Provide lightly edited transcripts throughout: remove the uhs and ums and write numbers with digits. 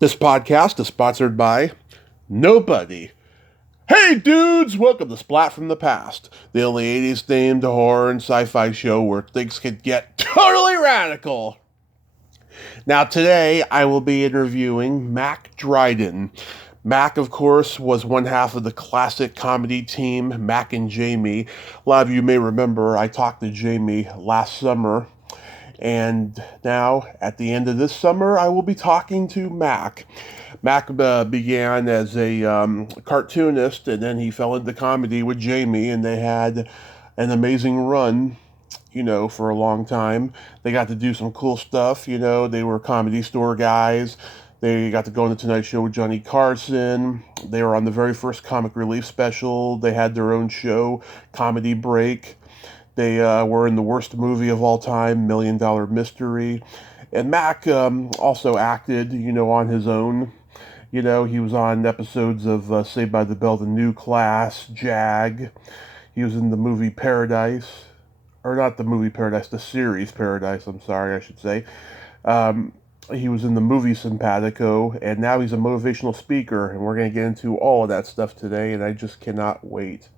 This podcast is sponsored by nobody. Hey dudes, welcome to Splat from the Past, the only 80s themed horror and sci-fi show where things can get totally radical. Now today I will be interviewing Mack Dryden. Mack, of course, was one half of the classic comedy team Mack and Jamie. A lot of you may remember I talked to Jamie last summer. And now, at the end of this summer, I will be talking to Mack. Mack began as a cartoonist, and then he fell into comedy with Jamie, and they had an amazing run, for a long time. They got to do some cool stuff, they were Comedy Store guys. They got to go on the Tonight Show with Johnny Carson. They were on the very first Comic Relief special. They had their own show, Comedy Break. They were in the worst movie of all time, $1 Million Mystery. And Mack also acted, on his own. He was on episodes of Saved by the Bell, The New Class, Jag. He was in the movie Paradise. Or not the movie Paradise, the series Paradise, I'm sorry, I should say. He was in the movie Simpatico, and now he's a motivational speaker, and we're going to get into all of that stuff today, and I just cannot wait.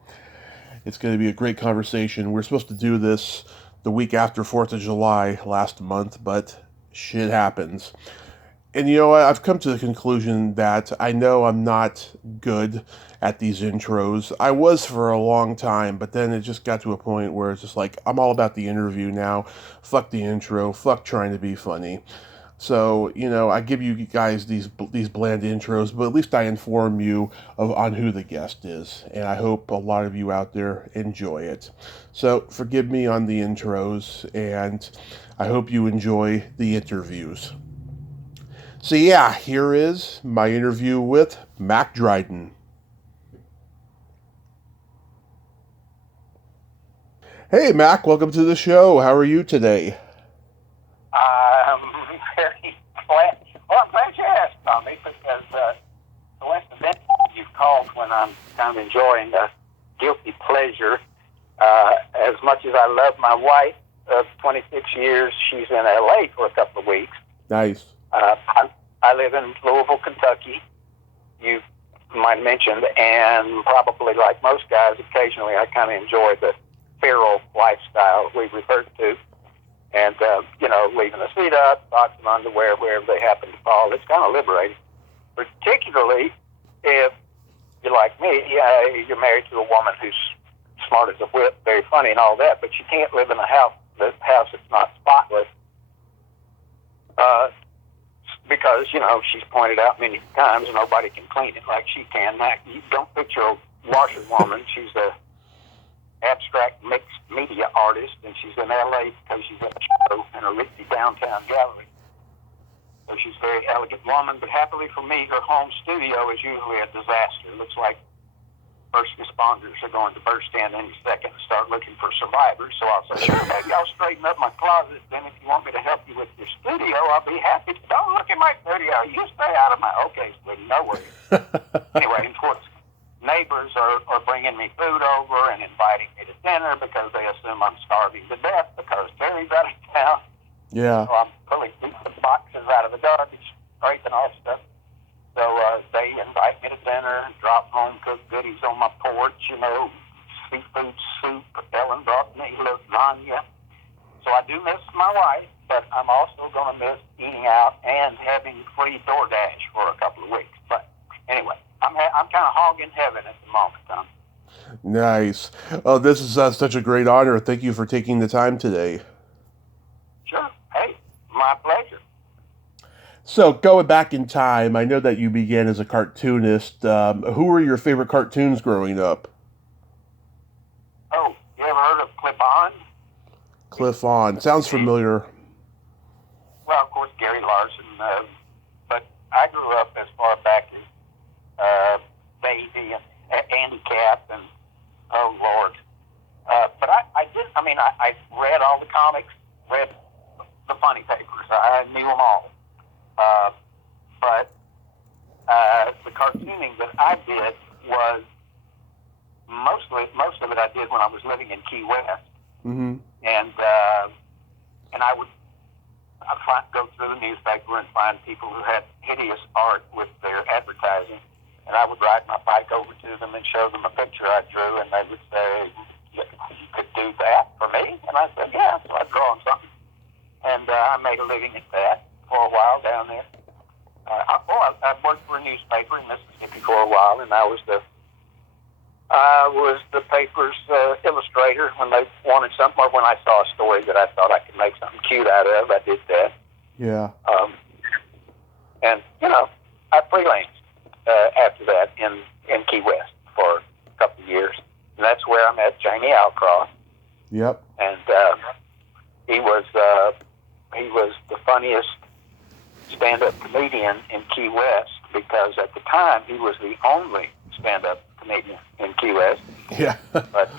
It's going to be a great conversation. We're supposed to do this the week after 4th of July last month, but shit happens. And I've come to the conclusion that I know I'm not good at these intros. I was for a long time, but then it just got to a point where it's just like, I'm all about the interview now. Fuck the intro. Fuck trying to be funny. So, I give you guys these bland intros, but at least I inform you on who the guest is. And I hope a lot of you out there enjoy it. So, forgive me on the intros, and I hope you enjoy the interviews. So, yeah, here is my interview with Mack Dryden. Hey, Mack, welcome to the show. How are you today? Very glad. Well, I'm glad you asked, Tommy, because coincidentally, you've called when I'm kind of enjoying a guilty pleasure. As much as I love my wife of 26 years, she's in LA for a couple of weeks. Nice. I live in Louisville, Kentucky. You might have mentioned, and probably like most guys, occasionally I kind of enjoy the feral lifestyle we refer to. And, leaving the seat up, socks and underwear, wherever they happen to fall, it's kind of liberating. Particularly if you're like me, you're married to a woman who's smart as a whip, very funny and all that, but you can't live in a house that's not spotless. Because, she's pointed out many times nobody can clean it like she can. Now, you don't picture a washerwoman. She's a abstract mixed media artist, and she's in LA because she's at a show in a ritzy downtown gallery. So she's a very elegant woman, but happily for me, her home studio is usually a disaster. It looks like first responders are going to burst in any second and start looking for survivors. So I'll say, sure, maybe I'll straighten up my closet. Then if you want me to help you with your studio, I'll be happy to. Don't look at my studio. You stay out of my... Okay, sweetie, no worries. Anyway, of course, neighbors are bringing me food over and inviting me to dinner because they assume I'm starving to death because Terry's out of town. Yeah. So I'm pulling the boxes out of the garbage, scraping off stuff. So they invite me to dinner, drop home cooked goodies on my porch, seafood soup. Ellen brought me lasagna. So I do miss my wife, but I'm also going to miss eating out and having free DoorDash for a couple of weeks. But anyway, I'm kind of hogging heaven at the moment, Tom. Nice. Oh, this is such a great honor. Thank you for taking the time today. Sure. Hey, my pleasure. So, going back in time, I know that you began as a cartoonist. Who were your favorite cartoons growing up? Oh, you ever heard of Clip On? Cliff On. Sounds familiar. Well, of course, Gary Larson. But I grew up as far back as Baby and Andy Cap and, oh, Lord. But I read all the comics, read the funny papers. I knew them all. But the cartooning that I did was most of it I did when I was living in Key West. Mm-hmm. And I would go through the newspaper and find people who had hideous art with their advertising. And I would ride my bike over to them and show them a picture I drew, and they would say, you could do that for me? And I said, yeah. So I'd draw them something. And I made a living at that for a while down there. I worked for a newspaper in Mississippi for a while, and I was the paper's illustrator when they wanted something, or when I saw a story that I thought I could make something cute out of, I did that. Yeah. And, I freelanced after that in Key West for a couple of years. And that's where I met Jamie Alcross. Yep. And he was the funniest stand-up comedian in Key West, because at the time he was the only stand-up comedian in Key West. Yeah. But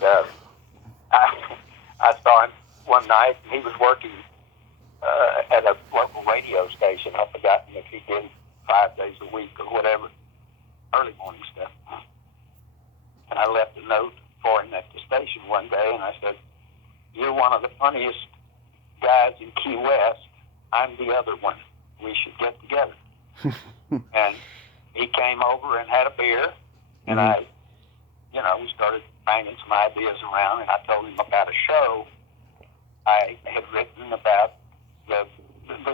I saw him one night, and he was working at a local radio station. I've forgotten if he did 5 days a week or whatever, early morning stuff. And I left a note for him at the station one day, and I said, "You're one of the funniest guys in Key West. I'm the other one. We should get together." And he came over and had a beer, and we started banging some ideas around, and I told him about a show I had written about the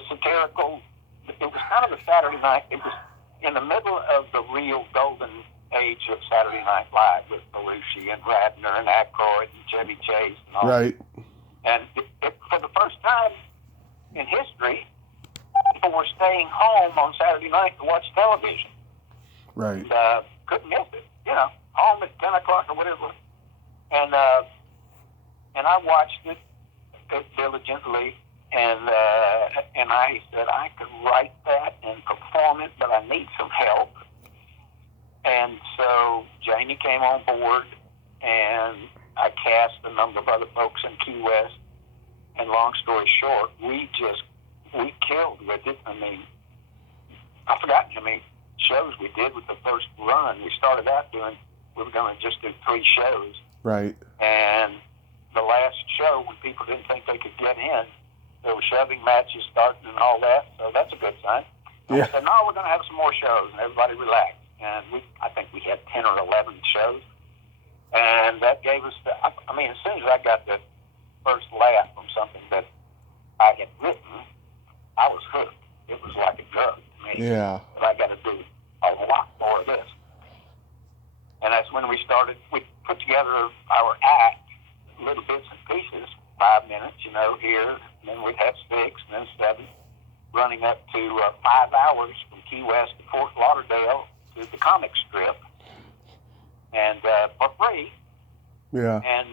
satirical. It was kind of a Saturday night. It was in the middle of the real golden age of Saturday Night Live with Belushi and Radner and Aykroyd and Chevy Chase and all. Right. And for the first time in history, people were staying home on Saturday night to watch television. Right. And couldn't miss it. Home at 10 o'clock or whatever. And I watched it diligently, and I said I could write that and perform it, but I need some help. And so Jamie came on board, and I cast a number of other folks in Key West. And long story short, we killed with it. I mean, I forgot how many shows we did with the first run. We started out we were going to just do 3 shows. Right. And the last show, when people didn't think they could get in, there were shoving matches starting and all that, so that's a good sign. Yeah. I said, no, we're going to have some more shows, and everybody relaxed. And I think we had 10 or 11 shows. And that gave us as soon as I got the first laugh from something that I had written, I was hooked. It was like a drug to me. Yeah. But I got to do a lot more of this. And that's when we put together our act, little bits and pieces, 5 minutes, here, and then we'd have 6, and then 7, running up to 5 hours from Key West to Fort Lauderdale to the comic strip, and for free. Yeah. And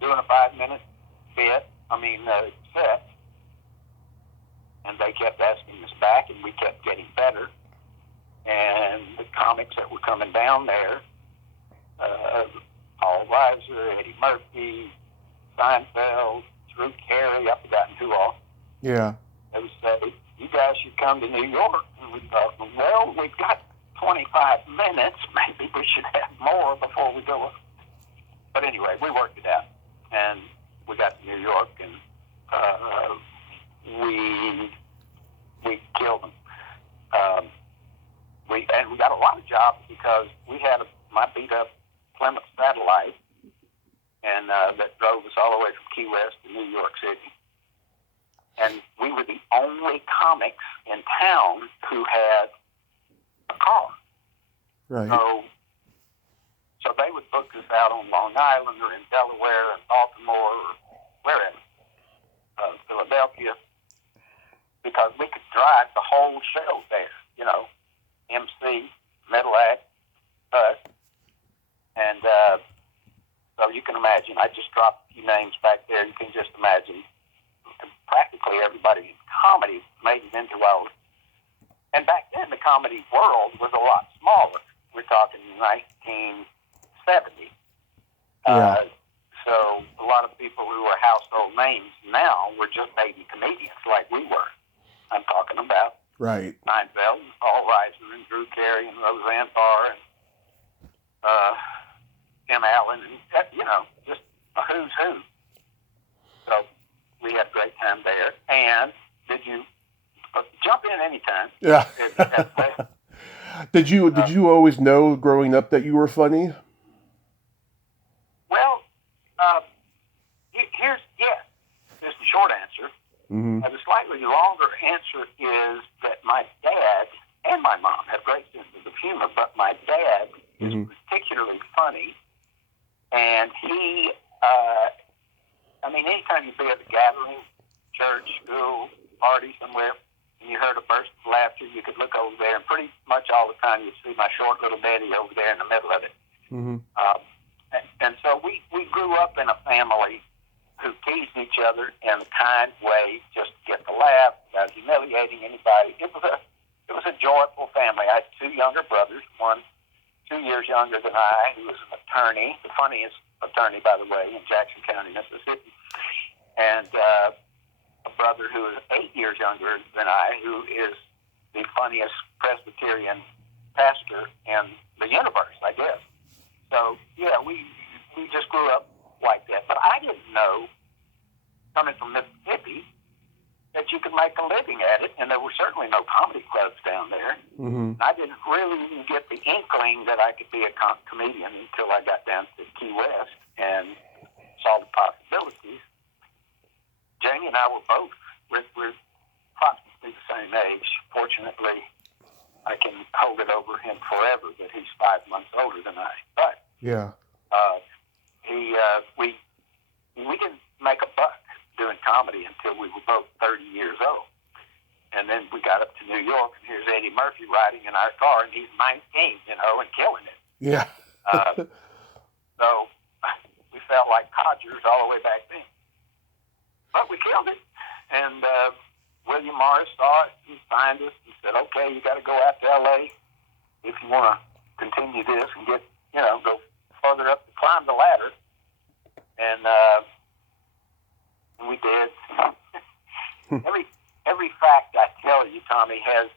doing a 5-minute set. And they kept asking us back, and we kept getting better. And the comics that were coming down there, Paul Reiser, Eddie Murphy, Seinfeld, Drew Carey, I've forgotten who all. Yeah. They would say, you guys should come to New York. And we thought, well, we've got 25 minutes. Maybe we should have more before we go. But anyway, we worked it out. And we got to New York, and we killed them. We got a lot of jobs because we had my beat-up Plymouth Satellite, and that drove us all the way from Key West to New York City. And we were the only comics in town who had a car. Right. So they would book us out on Long Island or in Delaware and Baltimore or wherever, Philadelphia, because we could drive the whole show there, MC, middle act, us. And so you can imagine, I just dropped a few names back there. You can just imagine practically everybody in comedy made it into our. And back then, the comedy world was a lot smaller. We're talking 1970. Yeah. So a lot of people who are household names now were just baby comedians like we were. I'm talking about Right. Seinfeld, and Paul Reiser, and Drew Carey, and Roseanne Barr, and Tim Allen, and just a who's who. So we had a great time there. And But jump in anytime. Yeah. Did you always know growing up that you were funny? Well, here's yes. Here's the short answer. Mm-hmm. The slightly longer answer is that my dad and my mom have great senses of humor, but my dad is particularly funny, and he, anytime you be at a gathering, church, school, party somewhere, and you heard a burst of laughter, you could look over there, and pretty much all the time you'd see my short little daddy over there in the middle of it. Mm-hmm. And so we grew up in a family who teased each other in a kind way, just to get the laugh, without humiliating anybody. It was a joyful family. I had two younger brothers, one 2 years younger than I, who was an attorney, the funniest attorney, by the way, in Jackson County, Mississippi, and a brother who is 8 years younger than I, who is the funniest Presbyterian pastor in the universe, I guess. So, yeah, we just grew up like that. But I didn't know, coming from Mississippi, that you could make a living at it, and there were certainly no comedy clubs down there. Mm-hmm. I didn't really even get the inkling that I could be a comedian until I got down to Key West and saw the possibilities. Jamie and I were both, we're approximately the same age. Fortunately, I can hold it over him forever that he's 5 months older than I. But yeah, we didn't make a buck doing comedy until we were both 30 years old. And then we got up to New York, and here's Eddie Murphy riding in our car, and he's 19, and killing it. Yeah. So we felt like codgers all the way back then. But we killed it. And William Morris saw it. He signed us. He said, okay, you got to go out to L.A. if you want to continue this and get, go further up to climb the ladder. And we did. Every fact I tell you, Tommy, has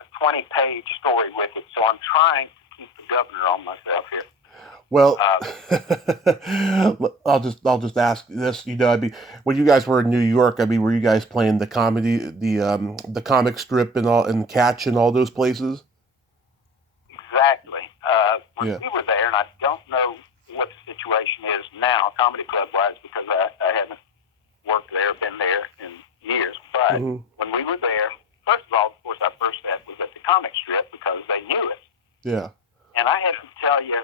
a 20-page story with it, so I'm trying to keep the governor on myself here. Well, I'll just ask this. When you guys were in New York, were you guys playing the comedy, the comic strip and Catch and all those places? Exactly. When we were there, and I don't know what the situation is now, comedy club wise, because I haven't worked there, been there in years. But when we were there, first of all, of course, our first set was at the comic strip because they knew us. Yeah. And I have to tell you,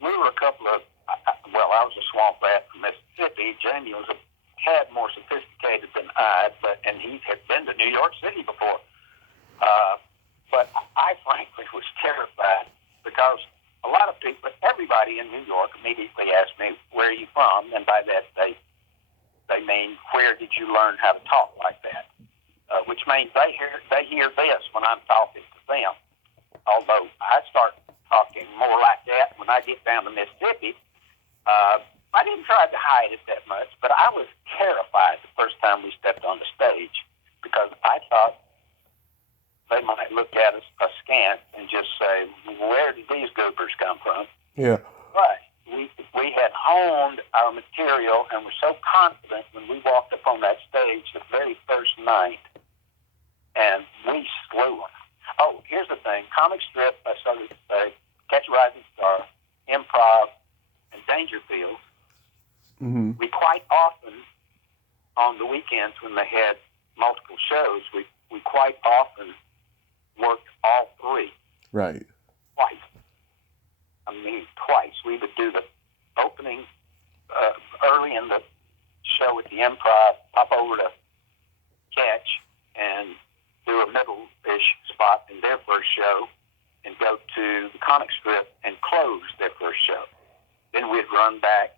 we were a couple of, I was a swamp rat from Mississippi. Jamie was a tad more sophisticated than I, and he had been to New York City before. But I frankly was terrified because a lot of people, everybody in New York immediately asked me, where are you from? And by that, they mean, where did you learn how to talk like that? Which means they hear this when I'm talking to them. Although I start talking more like that when I get down to Mississippi. I didn't try to hide it that much, but I was terrified the first time we stepped on the stage because I thought they might look at us askance and just say, where did these goobers come from? Yeah. But we had honed our material and were so confident when we walked up on that stage the very first night, and we slew them. Oh, here's the thing. Comic strip, I started to say, Catch a Rising Star, Improv, and Dangerfield. Mm-hmm. We quite often, on the weekends when they had multiple shows, we quite often worked all three. Right. Twice. Twice. We would do the opening early in the show at the Improv, pop over to Catch, and do a middle-ish spot in their first show, and go to the comic strip and close their first show. Then we'd run back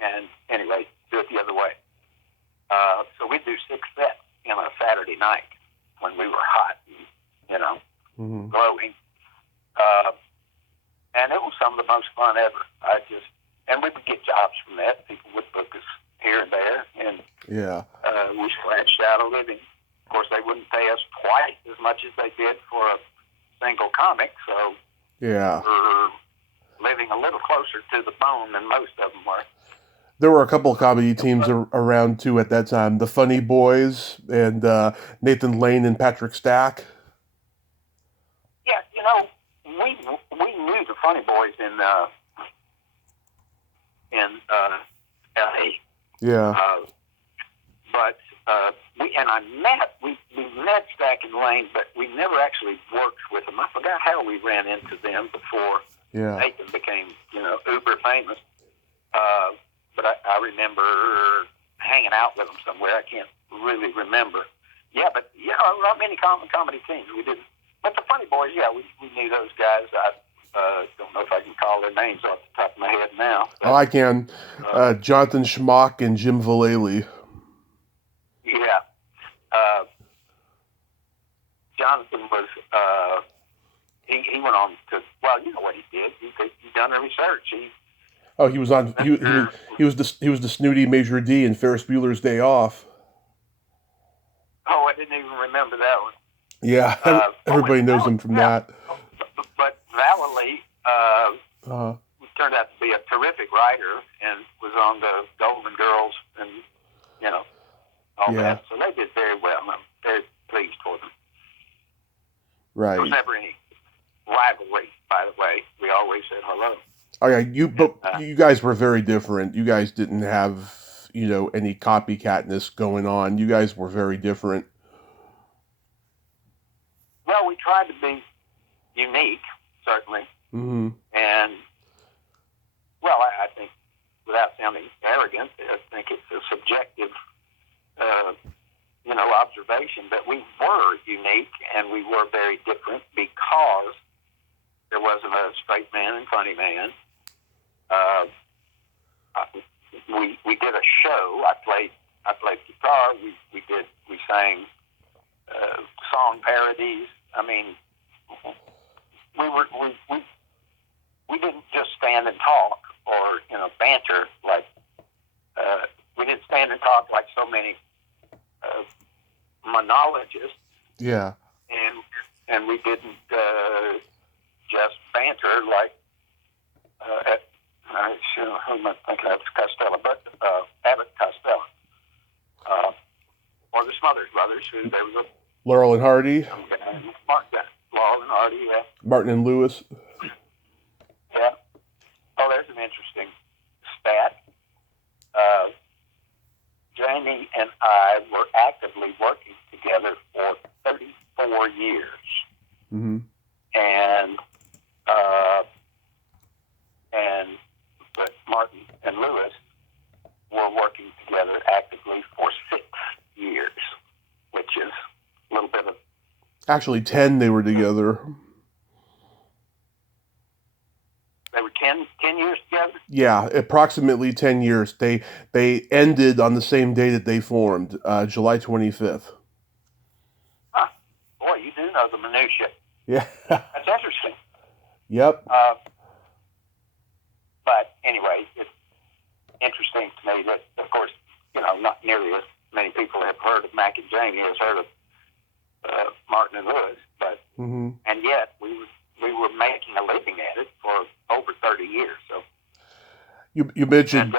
and, anyway, do it the other way. So we'd do 6 sets in a Saturday night when we were hot and, glowing. And it was some of the most fun ever. And we would get jobs from that. People would book us here and there, and we scratched out a living. Of course, they wouldn't pay us twice as much as they did for a single comic, so we're living a little closer to the bone than most of them were. There were a couple of comedy teams around too at that time. The Funny Boys and Nathan Lane and Patrick Stack. Yeah, we knew the Funny Boys in L.A. Yeah. But we met Stack and Lane, but we never actually worked with them. I forgot how we ran into them before Nathan became, uber famous. But I remember hanging out with them somewhere. I can't really remember. Yeah, but not many comedy teams. We didn't. But the Funny Boys, we knew those guys. I don't know if I can call their names off the top of my head now. But, I can. Jonathan Schmock and Jim Vallely. Yeah. Jonathan was, he went on to, well, you know what he did. He done the research. He was on. He was the snooty Major D in Ferris Bueller's Day Off. Oh, I didn't even remember that one. Yeah, everybody knows him from that. But Vallely turned out to be a terrific writer and was on the Golden Girls and all that. So they did very well. I'm very pleased for them. Right. There was never any rivalry, by the way. We always said hello. Oh yeah, you guys were very different. You guys didn't have, any copycatness going on. You guys were very different. Well, we tried to be unique, certainly. Mm-hmm. And, well, I think, without sounding arrogant, I think it's a subjective, observation that we were unique and we were very different because there wasn't a straight man and funny man. We did a show. I played guitar. We sang song parodies. I mean, we didn't just stand and talk or banter like we didn't stand and talk like so many monologists. Yeah. And we didn't just banter like who am I thinking of? Costello, but Abbott Costello, or the Smothers Brothers, who they was Laurel and Hardy. Laurel and Hardy, yeah. Martin and Lewis. Yeah. Oh, there's an interesting stat. Jamie and I were actively working together for 34 years. Mm-hmm. But Martin and Lewis were working together actively for 6 years, which is a little bit of... Actually, 10 they were together. They were 10 years together? Yeah, approximately 10 years. They ended on the same day that they formed, July 25th. Huh. Boy, you do know the minutiae. Yeah. That's interesting. Yep. But anyway, it's interesting to me that, of course, not nearly as many people have heard of Mack and Jamie as heard of Martin and Lewis, but and yet we were making a living at it for over 30 years. So you mentioned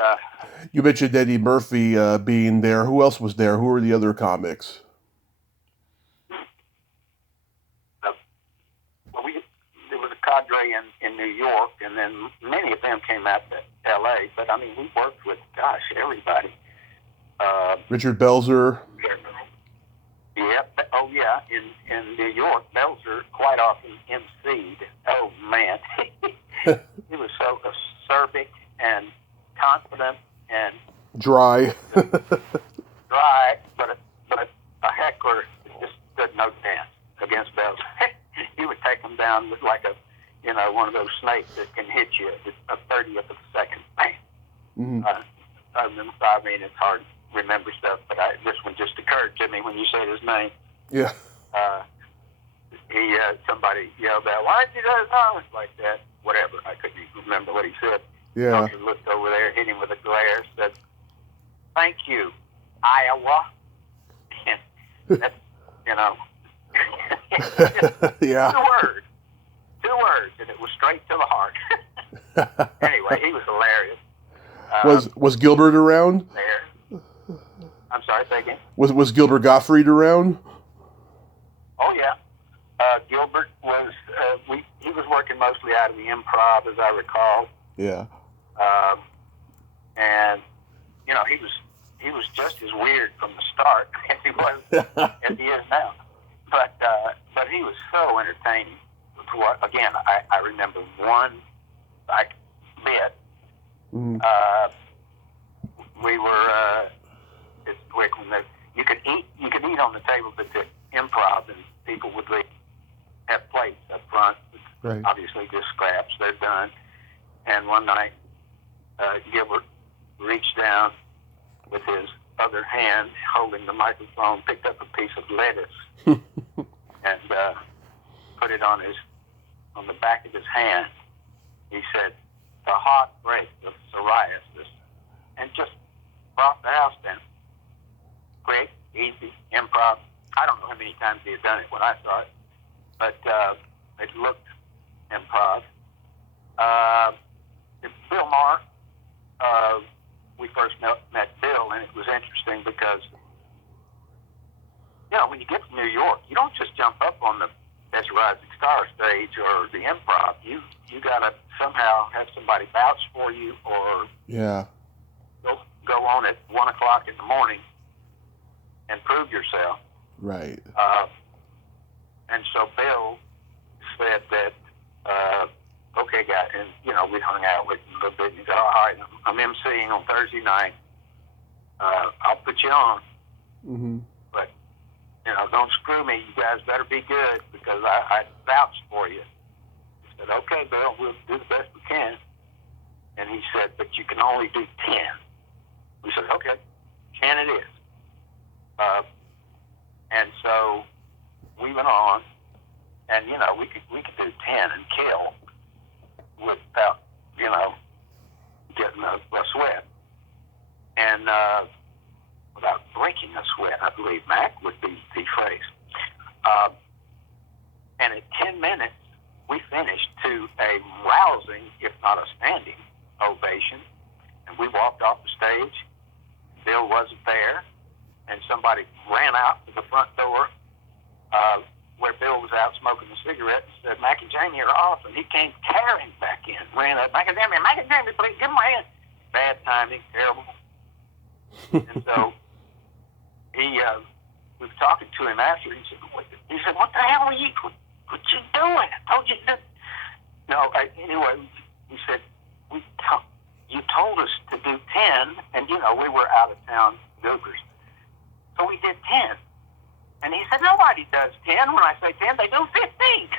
Eddie Murphy being there. Who else was there? Who were the other comics? There was a cadre in New York, and then many of them came out to L.A. But I mean, we worked with everybody. Richard Belzer. Yep. Oh, yeah. In New York, Belzer quite often emceed. Oh, man. He was so acerbic and confident and dry. Dry, but a heckler just stood no chance against Belzer. He would take them down with like one of those snakes that can hit you at a 30th of a second. Mm-hmm. I mean, it's hard to remember stuff, but this one just occurred to me when you said his name. Yeah. Somebody yelled out, "Why did you do it like that?" Whatever. I couldn't even remember what he said. Yeah. He looked over there, hit him with a glare, said, "Thank you, Iowa." And that's, yeah. Two words, and it was straight to the heart. Anyway, he was hilarious. Was Gilbert around? There. I'm sorry, say again? Was Gilbert Gottfried around? Oh, yeah. Gilbert was, he was working mostly out of the Improv, as I recall. Yeah. And, you know, he was just as weird from the start as he was, as he is now. But he was so entertaining. Again, I remember one, like, bit. Mm. We were, it's quick when you could eat on the table at the Improv, and people would have plates up front. Right. Obviously, just scraps. They're done. And one night, Gilbert reached down with his other hand, holding the microphone, picked up a piece of lettuce, and put it on the back of his hand. He said, "The hot break of psoriasis," and just brought the house down. Quick, easy, Improv. I don't know how many times he had done it when I saw it, but it looked Improv. Bill Maher, we first met Bill, and it was interesting because, you know, when you get to New York, you don't just jump up on the As a Rising Star stage or the Improv. You got to somehow have somebody vouch for you, or go on at 1 o'clock in the morning and prove yourself. Right. And so Bill said that, okay, guys, and, you know, we hung out with him a little bit. He said, all right, I'm emceeing on Thursday night. I'll put you on. Mm-hmm. But, you know, don't screw me. You guys better be good because I vouched for you. He said, okay, Bill, we'll do the best we can. And he said, but you can only do 10. We said, okay, 10 it is. And so we went on, and, you know, we could do 10 and kill without, you know, getting a sweat. And without breaking a sweat, I believe, Mack, would be the phrase. And at 10 minutes, we finished to a rousing, if not a standing, ovation. And we walked off the stage. Bill wasn't there. And somebody ran out to the front door where Bill was out smoking a cigarette and said, Mack and Jamie are off. And he came tearing back in, ran up, Mack and Jamie, please give him my hand. Bad timing, terrible. And so we were talking to him after. He said, what the hell are you, what you doing? I told you to do. No, anyway, he said, you told us to do 10, and, you know, we were out of town goobers. So we did 10. And he said, nobody does 10. When I say 10, they do 15.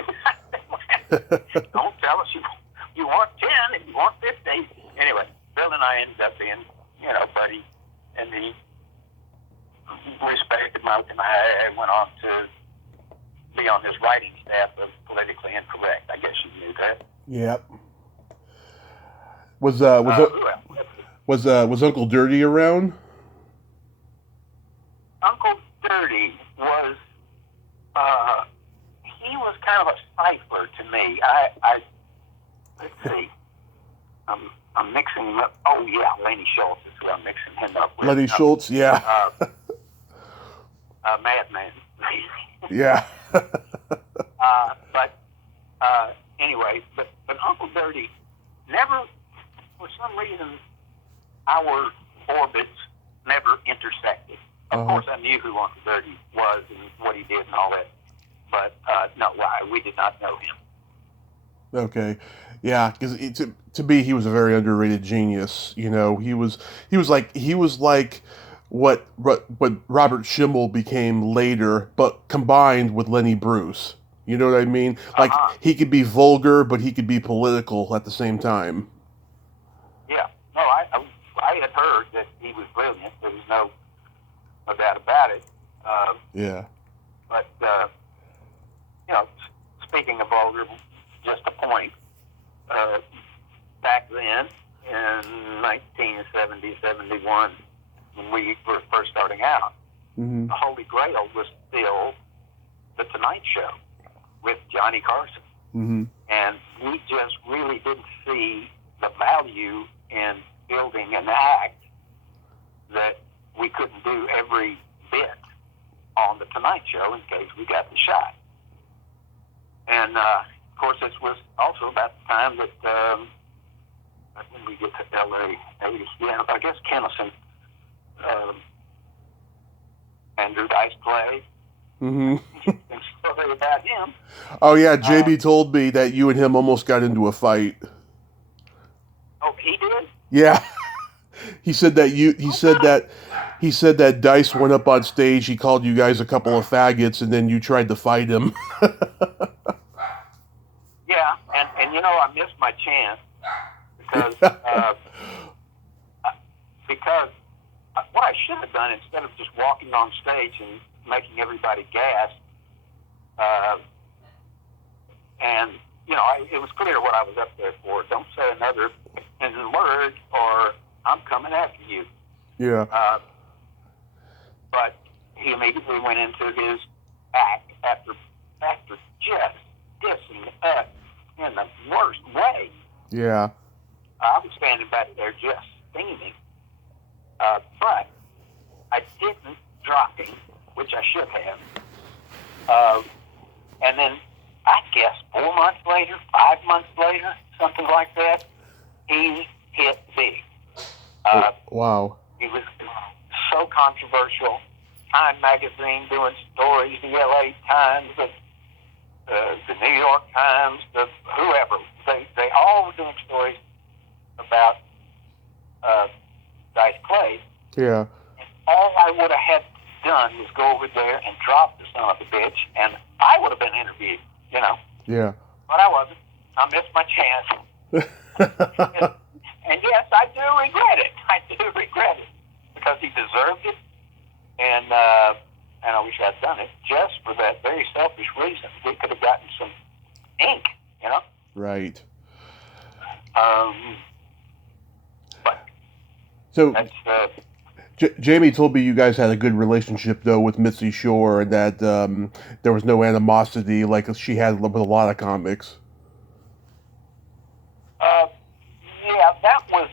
Don't tell us you want 10 and you want 15. Anyway, Bill and I ended up being, you know, buddy. And he respected Mike, and I went on to be on his writing staff of Politically Incorrect. I guess you knew that. Yep. Was Uncle Dirty around? Uncle Dirty was, he was kind of a cipher to me. Let's see. I'm mixing him up. Oh, yeah, Lenny Schultz is who I'm mixing him up with. Lenny Schultz, yeah. Madman. Yeah. Anyway, but Uncle Dirty never, for some reason, our orbits never intersected. Of course, I knew who Uncle Dirty was and what he did and all that, but no, we did not know him. Okay, yeah, because to me, he was a very underrated genius. You know, he was like what Robert Schimmel became later, but combined with Lenny Bruce. You know what I mean? Like, he could be vulgar, but he could be political at the same time. Yeah. No, I had heard that he was brilliant. There was no doubt about it. Yeah. But, you know, speaking of vulgar, just a point. Back then, in 1970, 71, when we were first starting out, mm-hmm. the Holy Grail was still The Tonight Show with Johnny Carson. Mm-hmm. And we just really didn't see the value in building an act that we couldn't do every bit on the Tonight Show in case we got the shot. And, of course, this was also about the time that when we get to L.A., I guess Kennison, Andrew Dice Clay, story about him. Oh, yeah, Jamie told me that you and him almost got into a fight. Oh, he did? Yeah. He said that Dice went up on stage, he called you guys a couple of faggots, and then you tried to fight him. Yeah, and you know, I missed my chance because what I should have done, instead of just walking on stage and making everybody gasp, and you know, it was clear what I was up there for. Don't say another word, or I'm coming after you. Yeah. But he immediately went into his act after just dissing us in the worst way. Yeah. I was standing back there just steaming. But I didn't drop him, which I should have. And then I guess 4 months later, 5 months later, something like that, he hit big. Wow. He was so controversial. Time Magazine doing stories, the LA Times, the New York Times, whoever. They all were doing stories about Dice Clay. Yeah. And all I would have had done was go over there and drop the son of a bitch, and I would have been interviewed, you know. Yeah. But I wasn't. I missed my chance. And yes, I do regret it. I do regret it because he deserved it, and I wish I'd done it just for that very selfish reason. We could have gotten some ink, you know. Right. But so that's Jamie told me you guys had a good relationship though with Mitzi Shore, and that there was no animosity like she had with a lot of comics. Yeah, that was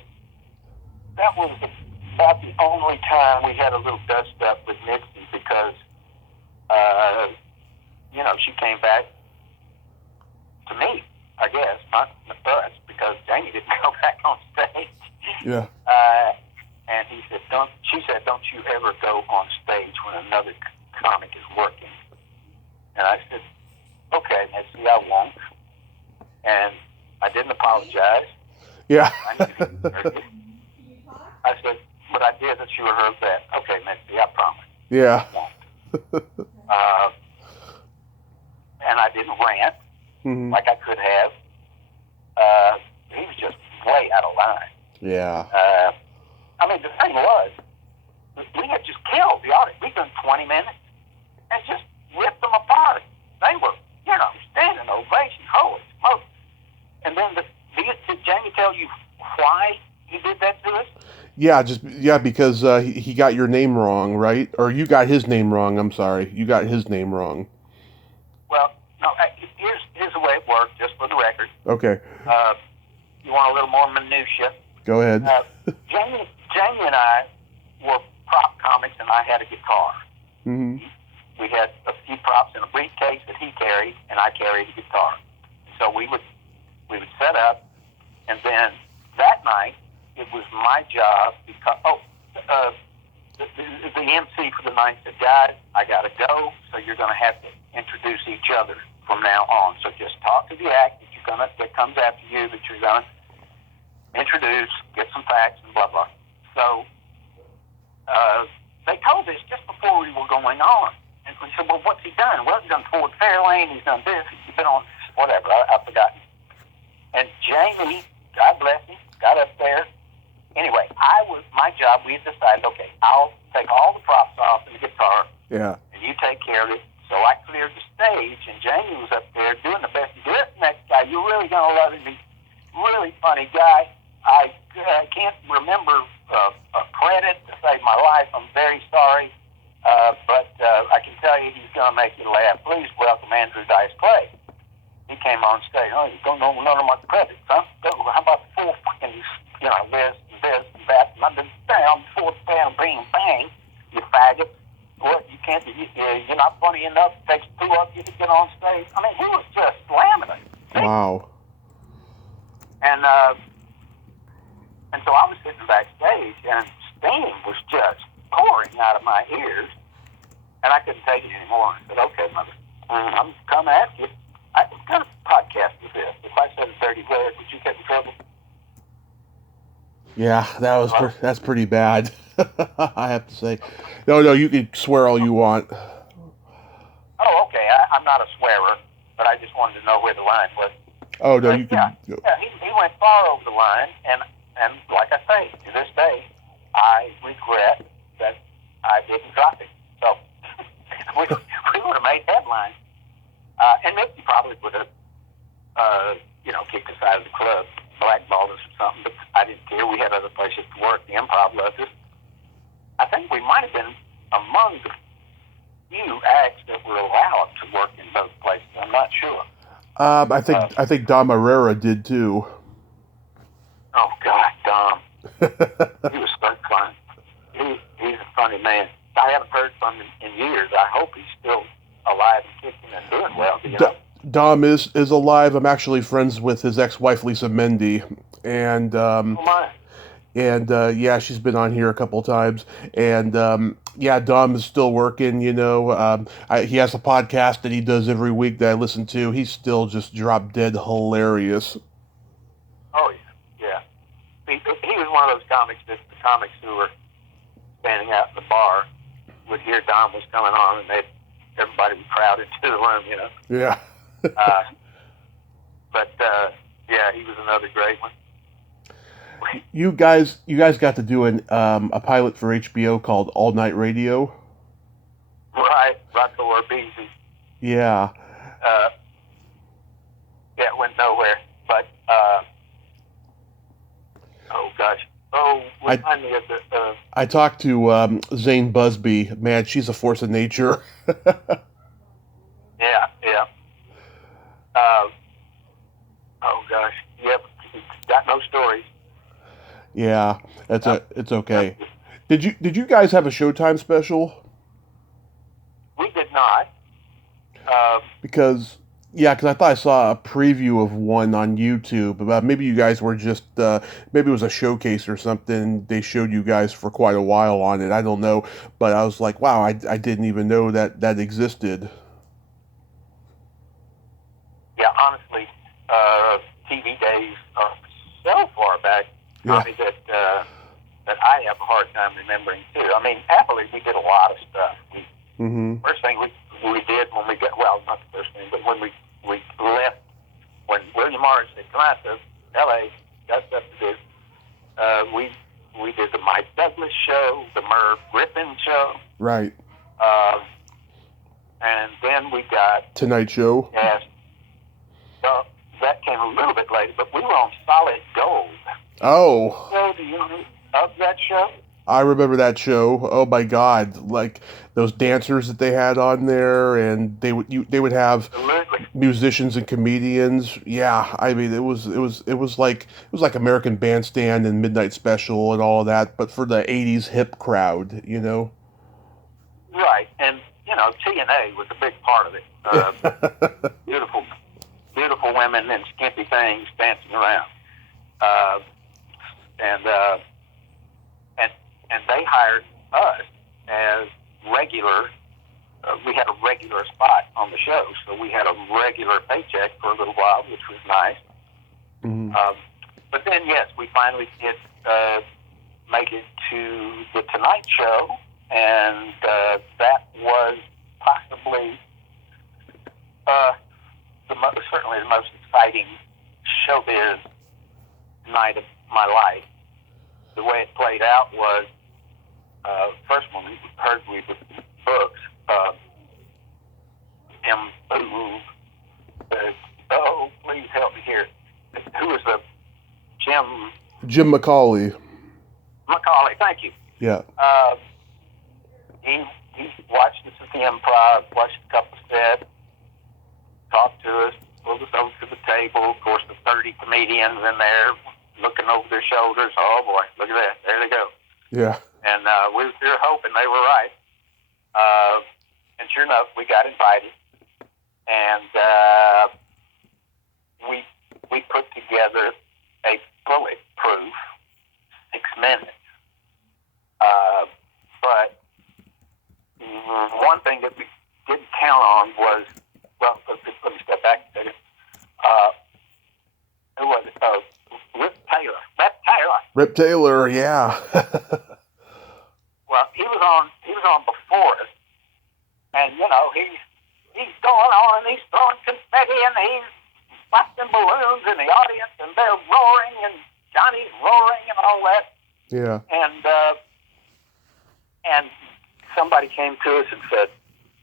about the only time we had a little dust up with Mitzi because, you know, she came back to me, I guess, not us, because Jamie didn't go back on stage. Yeah. And she said, don't you ever go on stage when another comic is working. And I said, okay, Mitzi, I won't. And I didn't apologize. Yeah. I said, but I did assure her that, okay, Mitzi, I promise. Yeah. And I didn't rant like I could have. He was just way out of line. Yeah. I mean, the thing was, we had just killed the audience. We done 20 minutes and just ripped them apart. They were, you know, standing ovation, holy smoke. And then did Jamie tell you why he did that to us? Yeah, because he got your name wrong, right? Or you got his name wrong. I'm sorry, you got his name wrong. Well, no. Here's the way it worked, just for the record. Okay. You want a little more minutia? Go ahead. Jamie and I were prop comics, and I had a guitar. Mm-hmm. We had a few props in a briefcase that he carried, and I carried a guitar. So we would set up, and then that night it was my job because the MC for the night said, guys, I gotta go, so you're gonna have to introduce each other from now on. So just talk to the act that comes after you, that you're gonna introduce, get some facts, and blah blah. So they told us just before we were going on, and we said, well, what's he done? Well, he's done Ford Fairlane, he's done this, he's been on whatever, I've forgotten. And Jamie, God bless him, got up there. Anyway, my job, we had decided, okay, I'll take all the props off and the guitar, Yeah. and you take care of it. So I cleared the stage, and Jamie was up there doing the best. This next guy, you're really going to love him. He's a really funny guy. I can't remember a credit to save my life. I'm very sorry. But I can tell you he's going to make you laugh. Please welcome Andrew Dice Clay. He came on stage. Oh, you don't know none of my credits, huh? How about the full fucking, list and this and that, and I've been down, fourth down, bing, bang, you faggot. What, you can't, you're not funny enough, it takes two of you to get on stage. I mean, he was just slamming it. Wow. And so I was sitting backstage, and steam was just pouring out of my ears, and I couldn't take it anymore. I said, okay, mother, I'm coming at you. What kind of podcast is this? If I said a dirty word, would you get in trouble? Yeah, that's pretty bad. I have to say. No, you can swear all you want. Oh, okay. I'm not a swearer, but I just wanted to know where the line was. Oh, no, but, you can... Yeah, he went far over the line, and like I say, to this day, I regret that I didn't drop it. So we would have made headlines. And Mickey probably would have, kicked us out of the club, blackballed us or something, but I didn't care. We had other places to work. The Improv loved us. I think we might have been among the few acts that were allowed to work in those places. I'm not sure. I think Dom Herrera did too. Oh God, Dom. He was so fun. He's a funny man. I haven't heard from him in years. I hope he's still alive and kicking and doing well. You know? Dom is alive. I'm actually friends with his ex-wife Lisa Mendy, and yeah, she's been on here a couple times, and yeah, Dom is still working. You know, he has a podcast that he does every week that I listen to. He's still just drop dead hilarious. Oh yeah. He was one of those comics that the comics who were standing out in the bar would hear Dom was coming on, and everybody would crowd into the room. You know. Yeah. But yeah, he was another great one. You guys got to do a pilot for HBO called All Night Radio. Right, Rocco Orbisi. Yeah. Yeah, it went nowhere. But oh gosh. Oh, remind me of the. I talked to Zane Busby. Man, she's a force of nature. Yeah. Oh gosh. Yep. Got no stories. Yeah, it's okay. Did you guys have a Showtime special? We did not. Because I thought I saw a preview of one on YouTube. Maybe you guys were just maybe it was a showcase or something. They showed you guys for quite a while on it. I don't know, but I was like, wow, I didn't even know that existed. Yeah, honestly, TV days are so far back. Yeah. That I have a hard time remembering too. I mean, happily we did a lot of stuff. First thing we did when we got, well, not the first thing, but when we left, when William Morris said, "Come out to L.A., got stuff to do," we did the Mike Douglas show, the Merv Griffin show, Right. And then we got Tonight Show. Yes. So that came a little bit later, but we were on Solid Gold. Oh. So do you know of that show? I remember that show. Oh my God! Like those dancers that they had on there, and they would have Absolutely. musicians and comedians. Yeah, I mean it was like American Bandstand and Midnight Special and all of that, but for the '80s hip crowd, you know. Right, and TNA was a big part of it. Beautiful women in skimpy things dancing around. And they hired us as regular. We had a regular spot on the show, so we had a regular paycheck for a little while, which was nice. Mm-hmm. But then, yes, we finally did make it to the Tonight Show, and that was possibly certainly the most exciting showbiz night of my life. The way it played out was, first when we heard we were books, oh, please help me here. Who was the Jim McCauley. McCauley, thank you. Yeah. He watched us at the Improv, watched a couple sets, talked to us, pulled us over to the table. Of course, the 30 comedians in there looking over their shoulders. Oh boy, look at that! There they go. Yeah. And we were hoping they were right. And sure enough, we got invited, and we put together a bulletproof 6 minutes. But one thing that we didn't count on was, well, let me step back a second. Who was it? Rip Taylor. Rip Taylor, yeah. Well, he was on before us, and you know he's going on and he's throwing confetti and he's busting balloons in the audience and they're roaring and Johnny's roaring and all that. Yeah. And somebody came to us and said,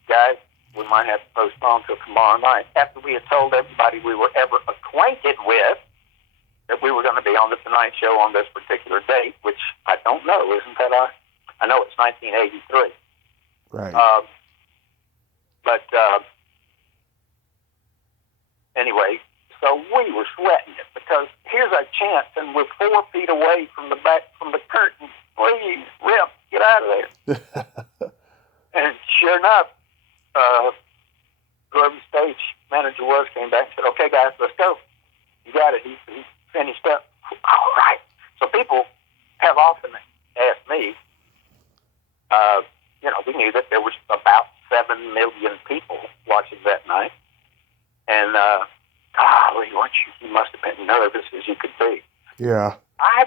guys, we might have to postpone till tomorrow night. After we had told everybody we were ever acquainted with that we were going to be on the Tonight Show on this particular date, which I don't know, isn't that I know it's 1983. Right. Anyway, so we were sweating it because here's our chance, and we're 4 feet away from the curtain. Please, Rip, get out of there. And sure enough, whoever the stage manager was came back and said, okay, guys, let's go. You got it. He finished up. All right. So people have often asked me, we knew that there was about 7 million people watching that night. And, you must have been nervous as you could be. Yeah. I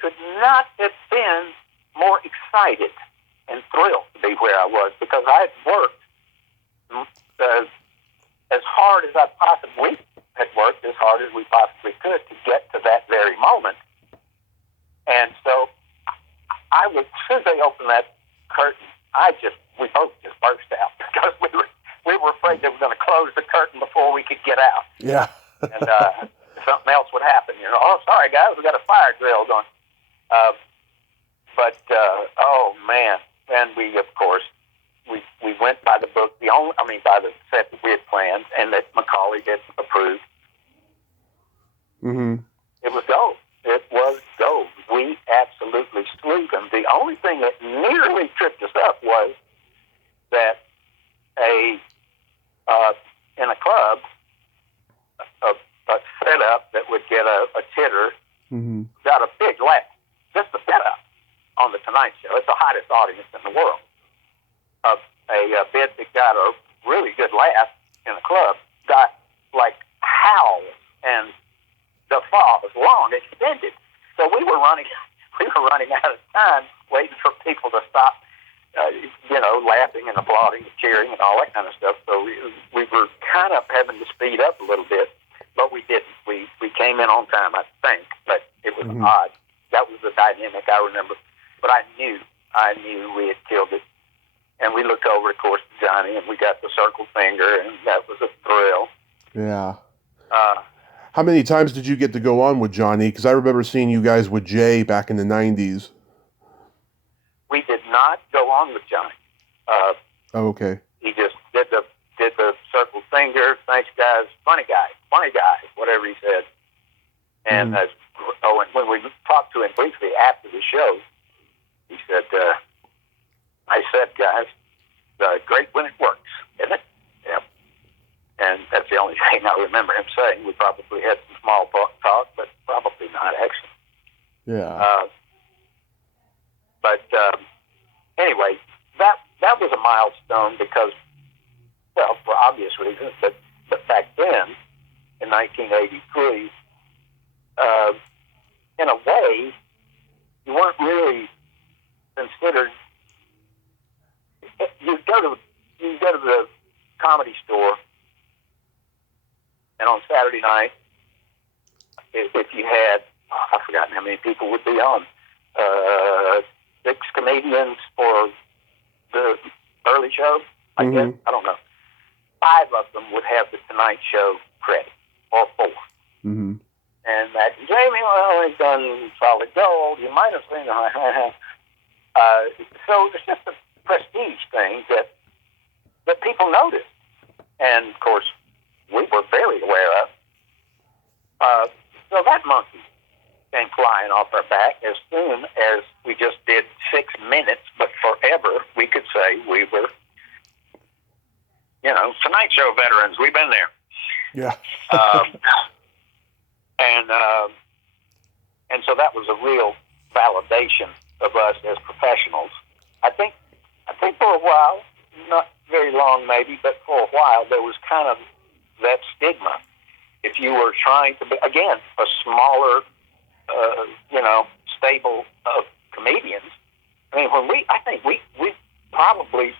could not have been more excited and thrilled to be where I was because I had worked as hard as we had worked as hard as we possibly could to get to that very moment. And so as soon as they opened that curtain, we both just burst out because we were afraid they were going to close the curtain before we could get out. Yeah. And something else would happen. Oh, sorry, guys, we got a fire drill going. Oh, man. And we, of course, we went by the book, by the set that we had planned and that Macaulay had approved. Mm-hmm. It was gold. It was gold. We absolutely slew them. The only thing that nearly tripped us up was that in a club, a setup that would get a titter mm-hmm. got a big laugh. Just the setup on the Tonight Show. It's the hottest audience in the world. A bit that got a really good laugh in the club got like howls and the pause long extended. So we were running out of time waiting for people to stop, laughing and applauding and cheering and all that kind of stuff. So we were kind of having to speed up a little bit, but we didn't. We came in on time, I think, but it was mm-hmm. odd. That was the dynamic I remember. But I knew we had killed it. And we looked over, of course, to Johnny, and we got the circle finger, and that was a thrill. Yeah. How many times did you get to go on with Johnny? Because I remember seeing you guys with Jay back in the 90s. We did not go on with Johnny. Okay. He just did the circle finger. Thanks, guys. Funny guy, whatever he said. And mm-hmm. And when we talked to him briefly after the show, he said, I said, guys, great when it works, isn't it? Yeah. And that's the only thing I remember him saying. We probably had some small talk, but probably not actually. Yeah. Anyway, that was a milestone because, well, for obvious reasons, but back then, in 1983, in a way, you weren't really considered. You go to the comedy store, and on Saturday night, if you had, I've forgotten how many people would be on, 6 comedians for the early show, I mm-hmm. guess. I don't know. 5 of them would have the Tonight Show credit, or 4. Mm-hmm. And Mack Jamie, well, he's done solid gold. You might have seen him. So it's just a prestige thing that people noticed. And, of course, we were very aware of. So that monkey show veterans. We've been there. Yeah. And so that was a real validation of us as professionals. I think for a while, not very long maybe, but for a while, there was kind of that stigma. If you were trying to be, again, a smaller, stable of comedians. I mean, I think we probably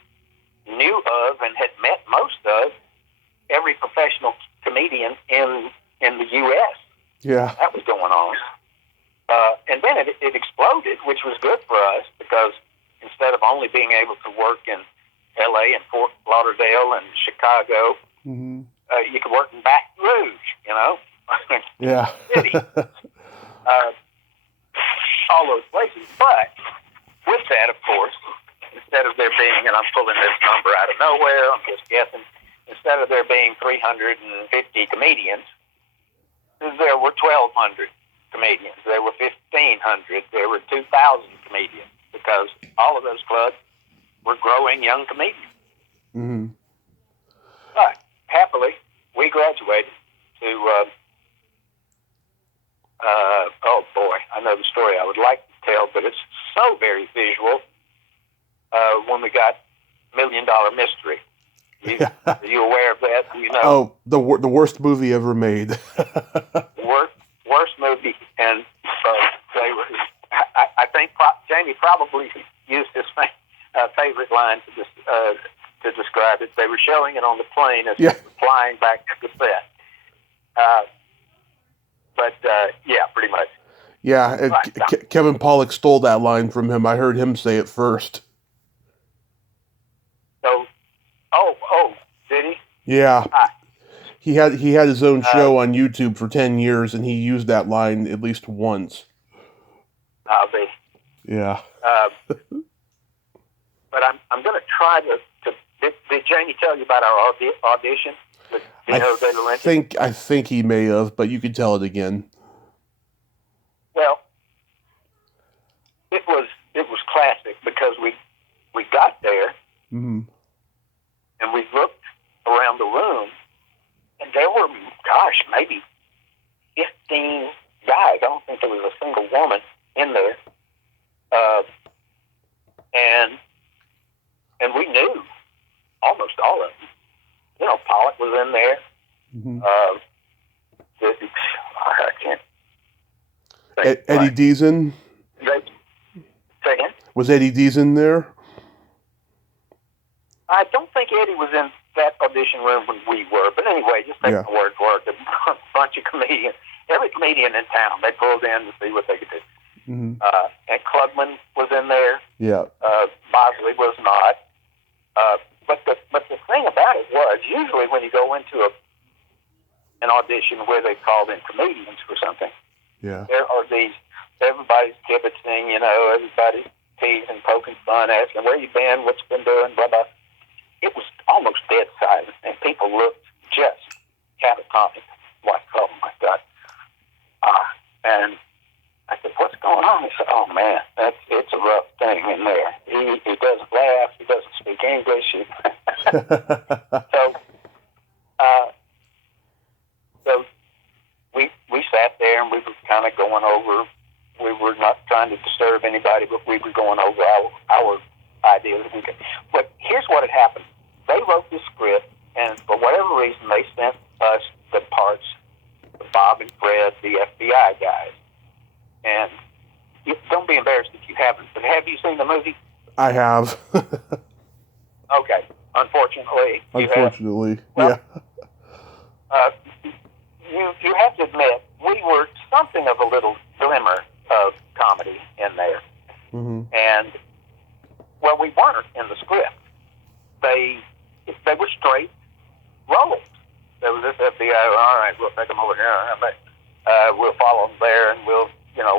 knew of and had met most of every professional comedian in the U.S. Yeah. That was going on. And then it exploded, which was good for us because instead of only being able to work in L.A. and Fort Lauderdale and Chicago, mm-hmm. You could work in Baton Rouge, Yeah. City. All those places. But with that, of course, instead of there being, and I'm pulling this number out of nowhere, I'm just guessing, instead of there being 350 comedians, there were 1,200 comedians. There were 1,500. There were 2,000 comedians because all of those clubs were growing young comedians. Mm-hmm. But happily, we graduated to, oh boy, I know the story I would like to tell, but it's so very visual. When we got $1 Million Mystery. Are you aware of that? You know? Oh, the worst movie ever made. worst movie, and they were. I think Jamie probably used his favorite line to describe it. They were showing it on the plane as flying back to the set. Yeah, pretty much. Yeah, Kevin Pollak stole that line from him. I heard him say it first. So, did he? Yeah. He had his own show on YouTube for 10 years, and he used that line at least once. I'll be. Yeah. But I'm going to try to did Jamie tell you about our audition with Dino De Laurentiis? I think he may have, but you could tell it again. Well, it was classic because we got there, mm-hmm. and we looked around the room, and there were, maybe 15 guys. I don't think there was a single woman in there. And we knew almost all of them. Pollak was in there. Mm-hmm. I can't think. Eddie Deason? Say again? Was Eddie Deason there? I don't think Eddie was in that audition room when we were. But anyway, just take my word for it. A bunch of comedians. Every comedian in town, they pulled in to see what they could do. Mm-hmm. And Klugman was in there. Yeah. Bosley was not. But the thing about it was, usually when you go into an audition where they called in comedians for something, there are everybody's kibitzing, everybody's teasing, poking fun, asking, where you been, what you been doing, blah, blah. It was almost dead silent, and people looked just catatonic, like, oh, my God. And I said, what's going on? He said, oh, man, it's a rough thing in there. He doesn't laugh. He doesn't speak English. So we sat there, and we were kind of going over. We were not trying to disturb anybody, but we were going over our ideas. But here's what had happened. They wrote the script, and for whatever reason, they sent us the parts, Bob and Fred, the FBI guys. And don't be embarrassed if you haven't, but have you seen the movie? I have. Okay. Unfortunately. Unfortunately, well, you have to admit, we were something of a little glimmer of comedy in there. Mm-hmm. And, well, we weren't in the script. They were straight roles. There was this FBI, all right, we'll take them over here, but we'll follow them there, and we'll,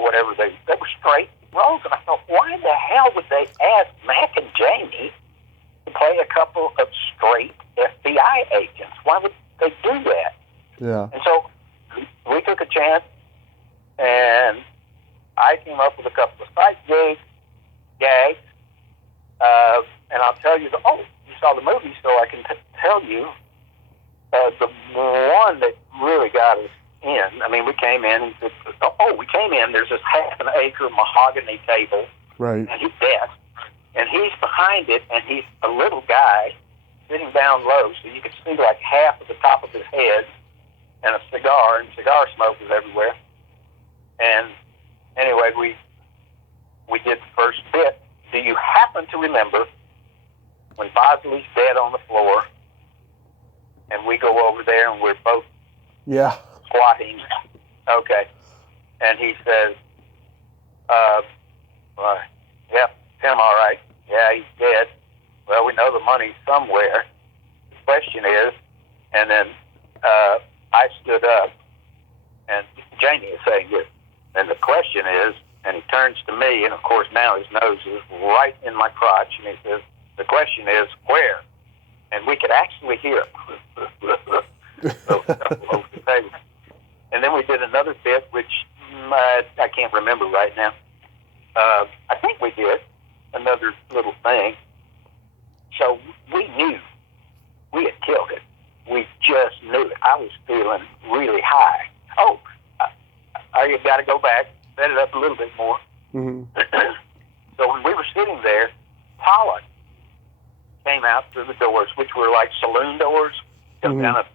whatever. They were straight roles. And I thought, why the hell would they ask Mack and Jamie to play a couple of straight FBI agents? Why would they do that? Yeah. And so we took a chance, and I came up with a couple of sight gags, and I'll tell you, you saw the movie, so I can tell you the one that really got us in, I mean, we came in, there's this half an acre mahogany table, Right. and his desk, and he's behind it, and he's a little guy sitting down low, so you could see like half of the top of his head, and a cigar, and cigar smoke was everywhere. And anyway, we did the first bit. Do you happen to remember when Bosley's dead on the floor, and we go over there, and we're both squatting? Okay. And he says, yeah, Tim, all right. Yeah, he's dead. Well, we know the money's somewhere. The question is, and then I stood up, and Jamie is saying this, and the question is, and he turns to me, and of course now his nose is right in my crotch, and he says, the question is, where? And we could actually hear it. And then we did another bit, which I can't remember right now. I think we did another little thing. So we knew we had killed it. We just knew it. I was feeling really high. Oh, I got to go back, set it up a little bit more. Mm-hmm. So when we were sitting there, Paula came out through the doors, which were like saloon doors, come down a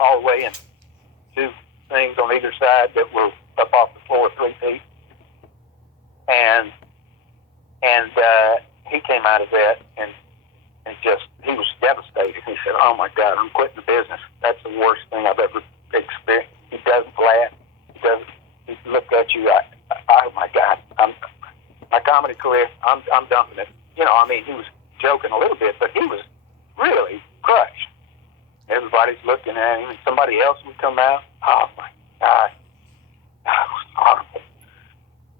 hallway, and two things on either side that were up off the floor 3 feet. And he came out of that, and he was devastated. He said, oh my God, I'm quitting the business. That's the worst thing I've ever experienced. He doesn't laugh. He looked at you, oh my God, my comedy career, I'm dumping it. You know, I mean, he was joking a little bit, but he was really crushed. Everybody's looking at him, and somebody else would come out. Oh my God, that was horrible.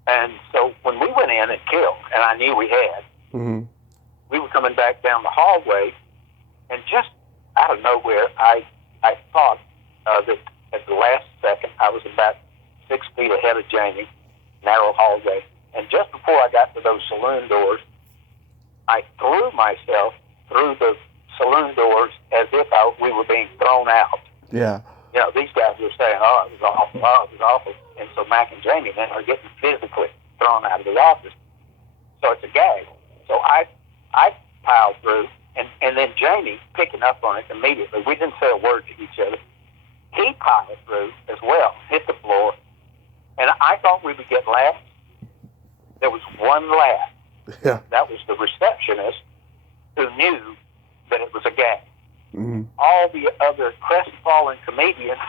And so when we went in and killed, and I knew we had, we were coming back down the hallway, and just out of nowhere, I thought that at the last second, I was about 6 feet ahead of Jamie, narrow hallway. And just before I got to those saloon doors, I threw myself through the saloon doors as if we were being thrown out. Yeah. You know, these guys were saying, oh, it was awful, oh, it was awful. And so Mack and Jamie then are getting physically thrown out of the office. So it's a gag. So I piled through, and then Jamie picking up on it immediately. We didn't say a word to each other. He piled through as well, hit the floor, and I thought we would get laughs. There was one laugh. Yeah. That was the receptionist who knew that it was a gag. Mm-hmm. All the other crestfallen comedians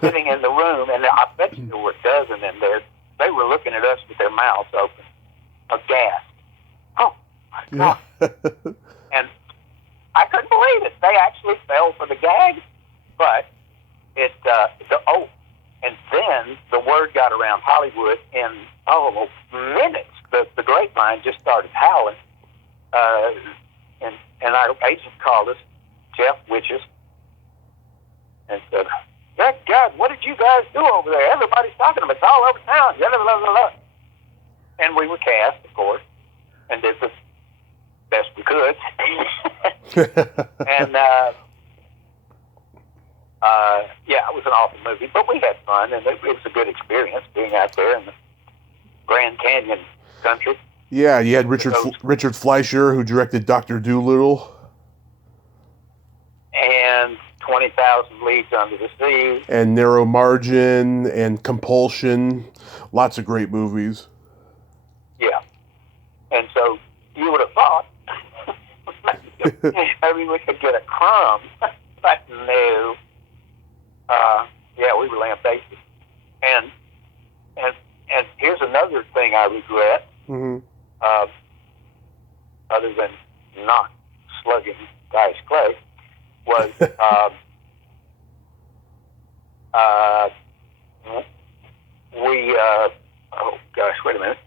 sitting in the room, and I bet you there were a dozen in there, they were looking at us with their mouths open, aghast. Oh, my God. And I couldn't believe it. They actually fell for the gag, but and then the word got around Hollywood in, minutes. The grapevine just started howling, and our agent called us, Jeff Witches, and said, God, what did you guys do over there? Everybody's talking about it. It's all over town. Blah, blah, blah, blah. And we were cast, of course, and did the best we could. And, it was an awful movie, but we had fun, and it was a good experience being out there in the Grand Canyon country. Yeah, you had Richard Fleischer, who directed Dr. Dolittle. And 20,000 Leagues Under the Sea. And Narrow Margin, and Compulsion. Lots of great movies. Yeah. And so you would have thought maybe we could get a crumb, but no. We were lambasted. And here's another thing I regret, other than not slugging Dice Clay, was wait a minute.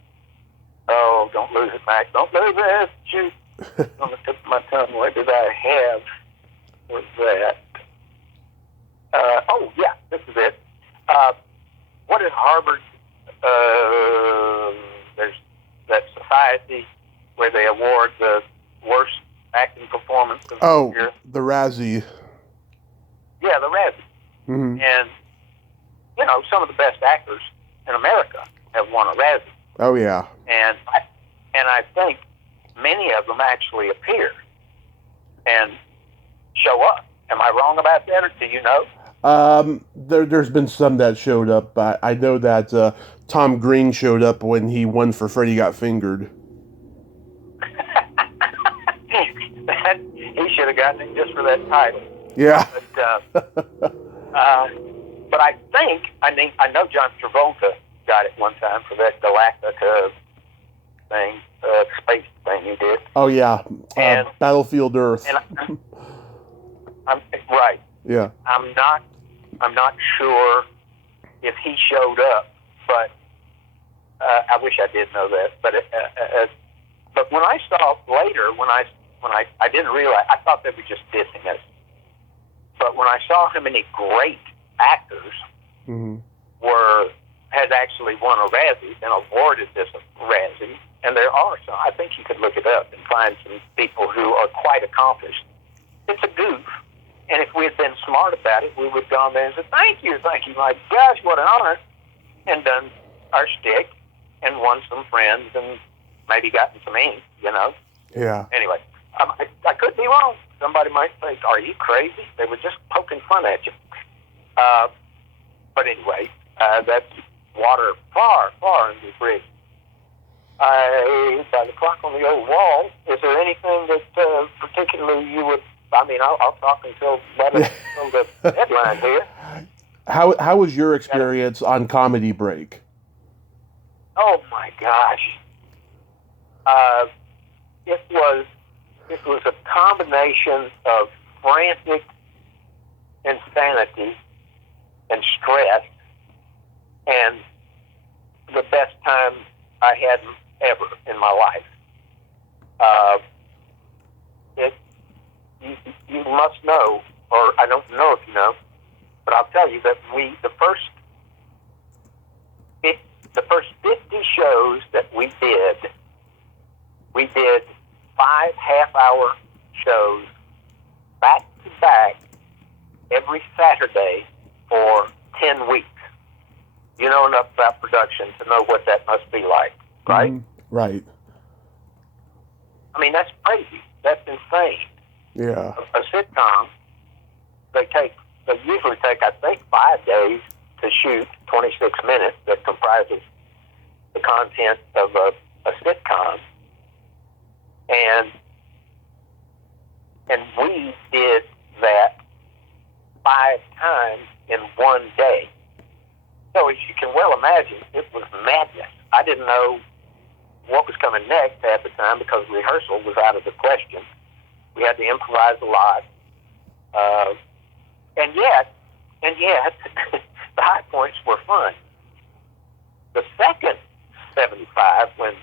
Oh, don't lose it, Mac. Don't lose it. Shoot. On the tip of my tongue, what did I have with that? This is it. What is Harvard? There's that society where they award the worst acting performance of the year. The Razzie. Yeah, the Razzie. Mm-hmm. And, you know, some of the best actors in America have won a Razzie. Oh, yeah. And I think many of them actually appear and show up. Am I wrong about that, or do you know? There's been some that showed up. I know that Tom Green showed up when he won for Freddy Got Fingered. He should have gotten it just for that title. Yeah. But I think, I know John Travolta got it one time for that Galactica thing, space thing he did. Oh, yeah. And Battlefield Earth. And I'm right. Yeah. I'm not sure if he showed up, but I wish I did know that. But when I saw later, when I didn't realize, I thought they were just dissing us. But when I saw how many great actors Mm-hmm. had actually won a Razzie and awarded this a Razzie, and there are some, I think you could look it up and find some people who are quite accomplished. It's a goof. And if we had been smart about it, we would have gone there and said, thank you. My gosh, what an honor. And done our shtick and won some friends and maybe gotten some ink, you know. Yeah. Anyway, I could be wrong. Somebody might think, are you crazy? They were just poking fun at you. But anyway, that's water far, far under the bridge. By the clock on the old wall, is there anything that particularly you would, I'll talk until the deadline here. How was your experience on Comedy Break? Oh my gosh. It was a combination of frantic insanity and stress and the best time I had ever in my life. You must know, or I don't know if you know, but I'll tell you that the first 50 shows that we did 5 half-hour shows back to back every Saturday for 10 weeks. You know enough about production to know what that must be like, right? Mm-hmm. Right. I mean, that's crazy. That's insane. Yeah. A sitcom, they usually take, I think, 5 days to shoot 26 minutes that comprises the content of a sitcom. And we did that 5 times in one day. So as you can well imagine, it was madness. I didn't know what was coming next at the time because rehearsal was out of the question. We had to improvise a lot. And yet, the high points were fun. The second 75, when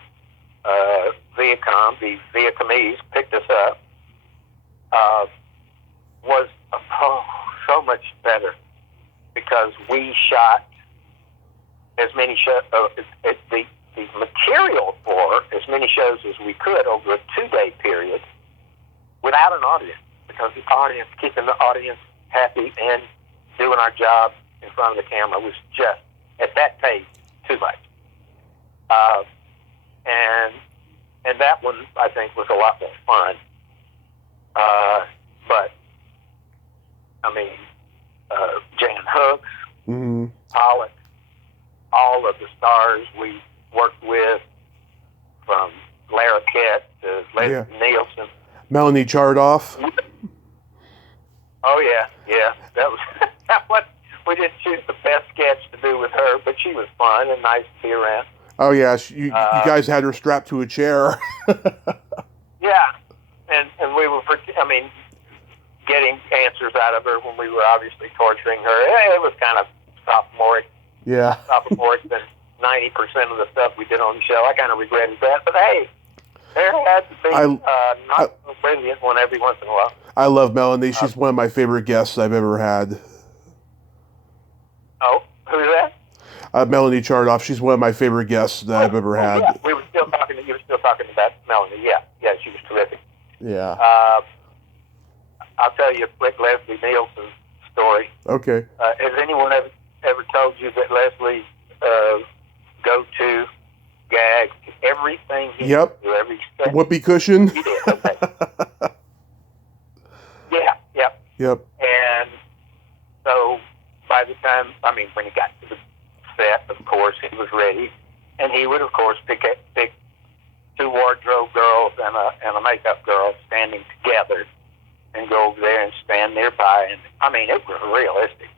Viacom, the Vietnamese, picked us up, was so much better because we shot as many shows, the material for as many shows as we could over a 2-day period without an audience, because the audience, keeping the audience happy and doing our job in front of the camera was just, at that pace, too much. And that one, I think, was a lot more fun. But, I mean, Jan Hooks, Mm-hmm. Pollock, all of the stars we worked with, from Lara Kett to Leslie Nielsen. Melanie Chardoff. Oh, yeah. That was, we didn't choose the best sketch to do with her, but she was fun and nice to be around. Oh, yeah. You guys had her strapped to a chair. Yeah. And we were, getting answers out of her when we were obviously torturing her. It was kind of sophomoric. Yeah. Sophomoric than 90% of the stuff we did on the show. I kind of regretted that. But hey, there had to be not a brilliant one every once in a while. I love Melanie. She's one of my favorite guests I've ever had. Oh, who's that? Melanie Chardoff. She's one of my favorite guests that I've ever had. Yeah, you were still talking about Melanie. Yeah, she was terrific. Yeah. I'll tell you a quick Leslie Nielsen story. Okay. Has anyone ever told you that Leslie go-to gag everything he Yep. do, every step? Whoopee cushion. You did, okay. Yeah, yep. Yep. And so by the time, when he got to the set, of course, he was ready. And he would, of course, pick two wardrobe girls and a makeup girl standing together and go over there and stand nearby. And, it was realistic.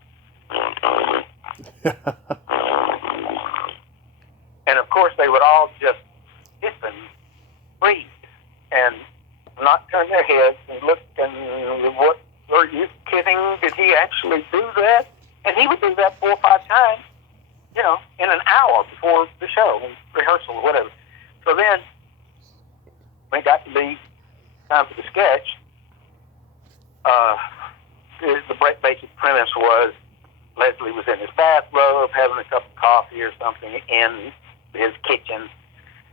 And, of course, they would all just hiss and freeze and not turn their heads and look and, what, are you kidding? Did he actually do that? And he would do that 4 or 5 times, in an hour before the show, rehearsal or whatever. So then, when it got to be time for the sketch, the basic premise was Leslie was in his bathrobe having a cup of coffee or something in his kitchen,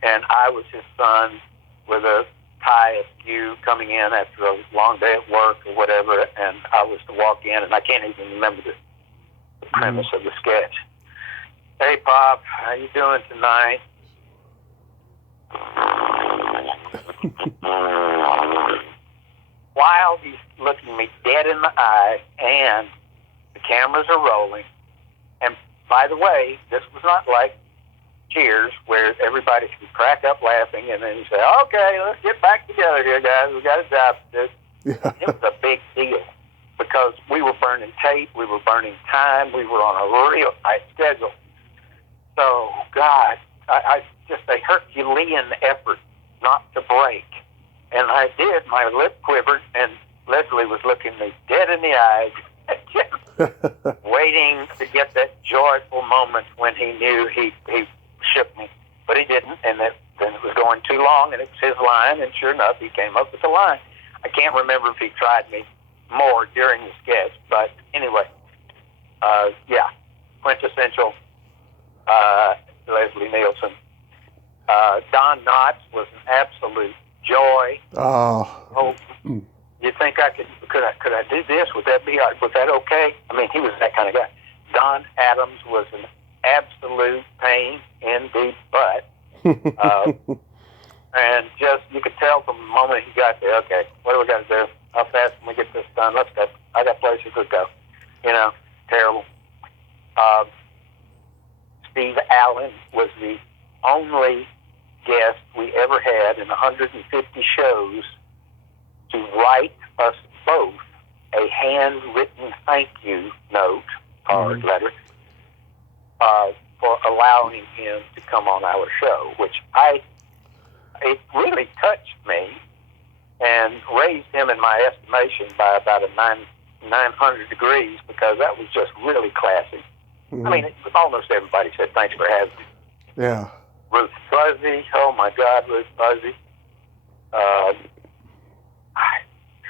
and I was his son with a tie askew coming in after a long day at work or whatever, and I was to walk in, and I can't even remember the premise of the sketch. Hey, Pop, how you doing tonight? While he's looking me dead in the eye, and the cameras are rolling, and by the way, this was not like Cheers, where everybody could crack up laughing, and then you say, okay, let's get back together here, guys. We got a job to do. Yeah. It was a big deal because we were burning tape, we were burning time, we were on a real tight schedule. So, God, I just a Herculean effort not to break. And I did. My lip quivered, and Leslie was looking me dead in the eyes, just waiting to get that joyful moment when he knew he shook me. But he didn't, and then it was going too long, and it was his line, and sure enough, he came up with the line. I can't remember if he tried me more during the sketch, but anyway, quintessential Leslie Nielsen. Don Knotts was an absolute joy. Oh. You think could I do this? Was that okay? He was that kind of guy. Don Adams was an absolute pain in the butt. And just, you could tell from the moment he got there, okay, what do we got to do? How fast can we get this done? Let's go. I got places to go. Terrible. Steve Allen was the only guest we ever had in 150 shows to write us both a handwritten thank you note, card, letter, for allowing him to come on our show, which it really touched me and raised him in my estimation by about 900 degrees, because that was just really classy. Almost everybody said, thanks for having me. Yeah. Ruth Fuzzy, oh my God, Ruth Fuzzy.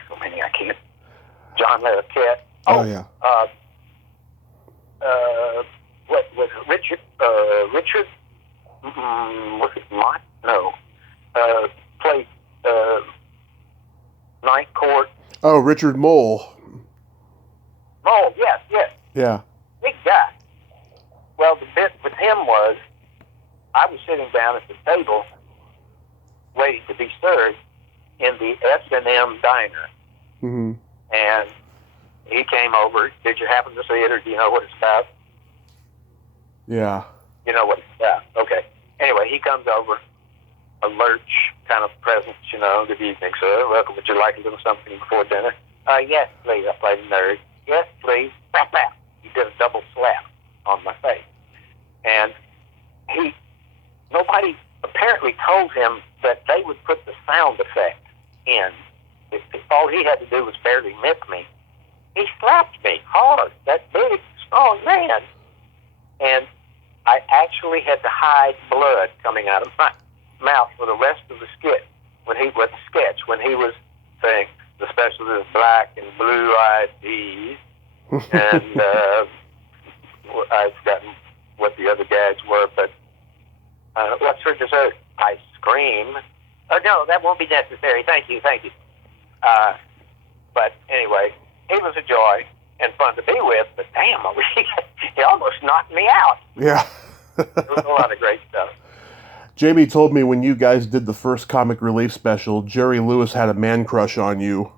So many I can't. John Larroquette. Oh yeah. What was it? Richard? Was it Mott? No. Played Night Court. Oh, Richard Mole. Oh, yes. Yeah. Big guy. Well, the bit with him was, I was sitting down at the table waiting to be served in the S&M diner. Mm-hmm. And he came over. Did you happen to see it, or do you know what it's about? Yeah. You know what it's about. Okay. Anyway, he comes over, a lurch kind of presence, good evening, sir. Welcome. Would you like a little something before dinner? Yes, please. I played a nerd. Yes, please. Slap, slap. He did a double slap on my face. And nobody apparently told him that they would put the sound effect in. All he had to do was barely miss me. He slapped me hard, that big, strong man. And I actually had to hide blood coming out of my mouth for the rest of the sketch when he was saying, the special is black and blue-eyed peas. And I've forgotten what the other gags were, but what's for dessert? Ice cream. Oh, no, that won't be necessary. Thank you. But anyway, he was a joy. and fun to be with, but damn, he almost knocked me out. Yeah. There was a lot of great stuff. Jamie told me when you guys did the first comic relief special, Jerry Lewis had a man crush on you.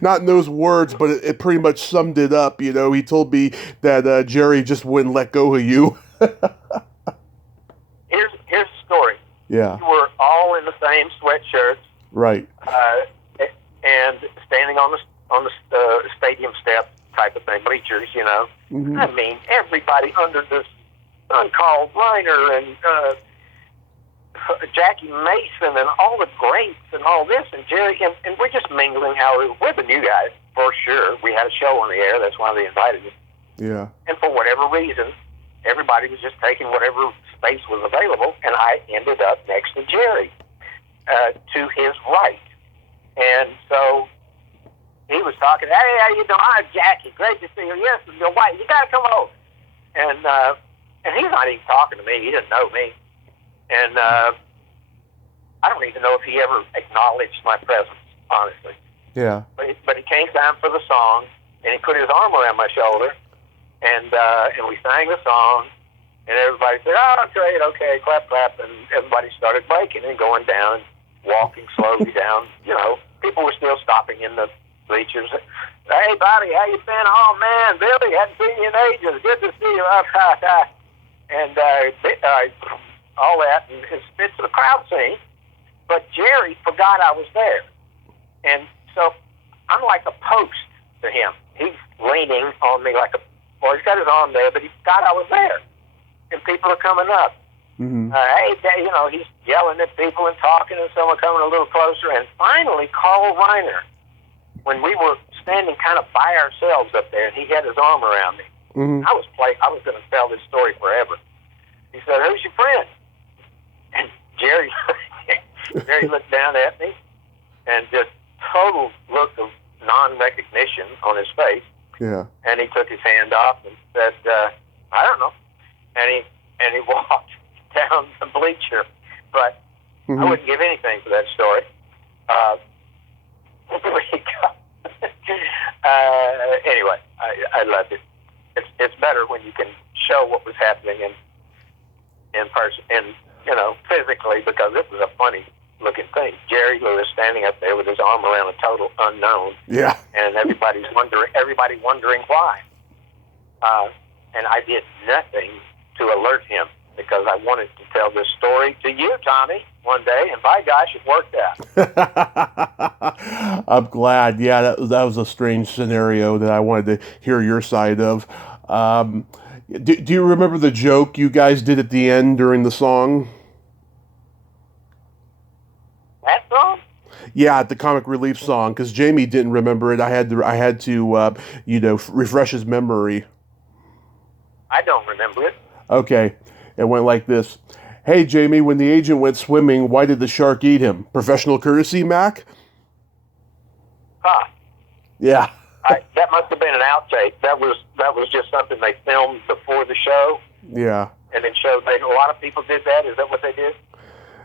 Not in those words, but it pretty much summed it up. You know, he told me that Jerry just wouldn't let go of you. Here's the story. Yeah. We were all in the same sweatshirts. Right. And standing on the stadium step type of thing, bleachers, you know. Mm-hmm. I mean, everybody under this uncalled liner and Jackie Mason and all the greats and all this, and Jerry, and we're just mingling how we're the new guys, for sure. We had a show on the air, that's why they invited us. Yeah. And for whatever reason, everybody was just taking whatever space was available, and I ended up next to Jerry, to his right. And so he was talking, hey, how you doing? Hi, Jackie, great to see you. Yes, your wife, you got to come over. And he's not even talking to me. He didn't know me. And I don't even know if he ever acknowledged my presence, honestly. Yeah. But it came time for the song, and he put his arm around my shoulder, and we sang the song, and everybody said, oh, great, okay, clap, clap, and everybody started breaking and going down and walking slowly down. You know, people were still stopping in the bleachers. Hey, Bobby, how you been? Oh, man, Billy, hadn't seen you in ages. Good to see you. And all that, and it's the crowd scene. But Jerry forgot I was there. And so I'm like a post to him. He's leaning on me like well, he's got his arm there, but he forgot I was there. And people are coming up. Mm-hmm. Hey, you know, he's yelling at people and talking, and someone coming a little closer. And finally, Carl Reiner, when we were standing kind of by ourselves up there, and he had his arm around me. Mm-hmm. I was going to tell this story forever. He said, who's your friend? And Jerry looked down at me, and just total look of non-recognition on his face. Yeah. And he took his hand off and said, I don't know. And he walked down the bleacher. But I wouldn't give anything for that story. Anyway, I loved it. It's better when you can show what was happening in person, and you know, physically, because this was a funny looking thing. Jerry Lewis standing up there with his arm around a total unknown. Yeah. And everybody wondering why. And I did nothing to alert him, because I wanted to tell this story to you, Tommy, one day, and by gosh, it worked out. I'm glad. Yeah, that was a strange scenario that I wanted to hear your side of. Do you remember the joke you guys did at the end during the song? That song? Yeah, the comic relief song, because Jamie didn't remember it. I had to refresh his memory. I don't remember it. Okay, it went like this. Hey, Jamie, when the agent went swimming, why did the shark eat him? Professional courtesy, Mac? Huh. Yeah. That must have been an outtake. That was just something they filmed before the show. Yeah. And then showed. A lot of people did that. Is that what they did?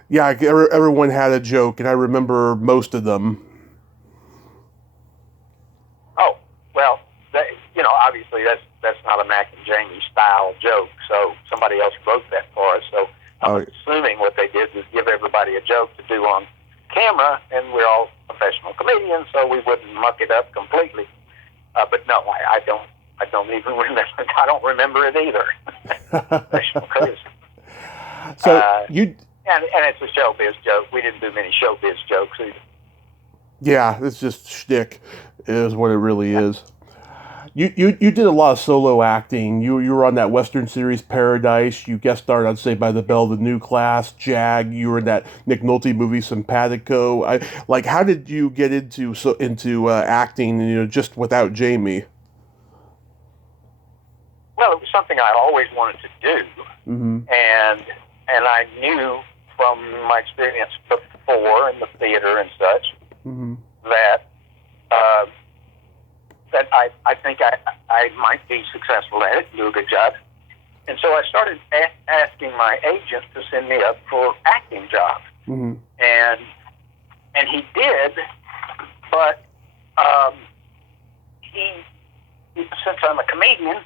Yeah, everyone had a joke, and I remember most of them. Oh, well, obviously that's not a Mack and Jamie style joke, so somebody else wrote that for us. So I'm assuming what they did was give everybody a joke to do on camera, and we're all professional comedians, so we wouldn't muck it up completely. But no, I don't even remember. I don't remember it either. Professional courtesy. So And it's a showbiz joke. We didn't do many showbiz jokes either. Yeah, it's just shtick is what it really is. You did a lot of solo acting. You were on that Western series Paradise. You guest starred on Saved by the Bell, The New Class, Jag. You were in that Nick Nolte movie Simpatico. How did you get into acting? Just without Jamie. Well, it was something I always wanted to do, and I knew from my experience before in the theater and such that I think I might be successful at it, do a good job. And so I started asking my agent to send me up for acting jobs. And he did, but since I'm a comedian,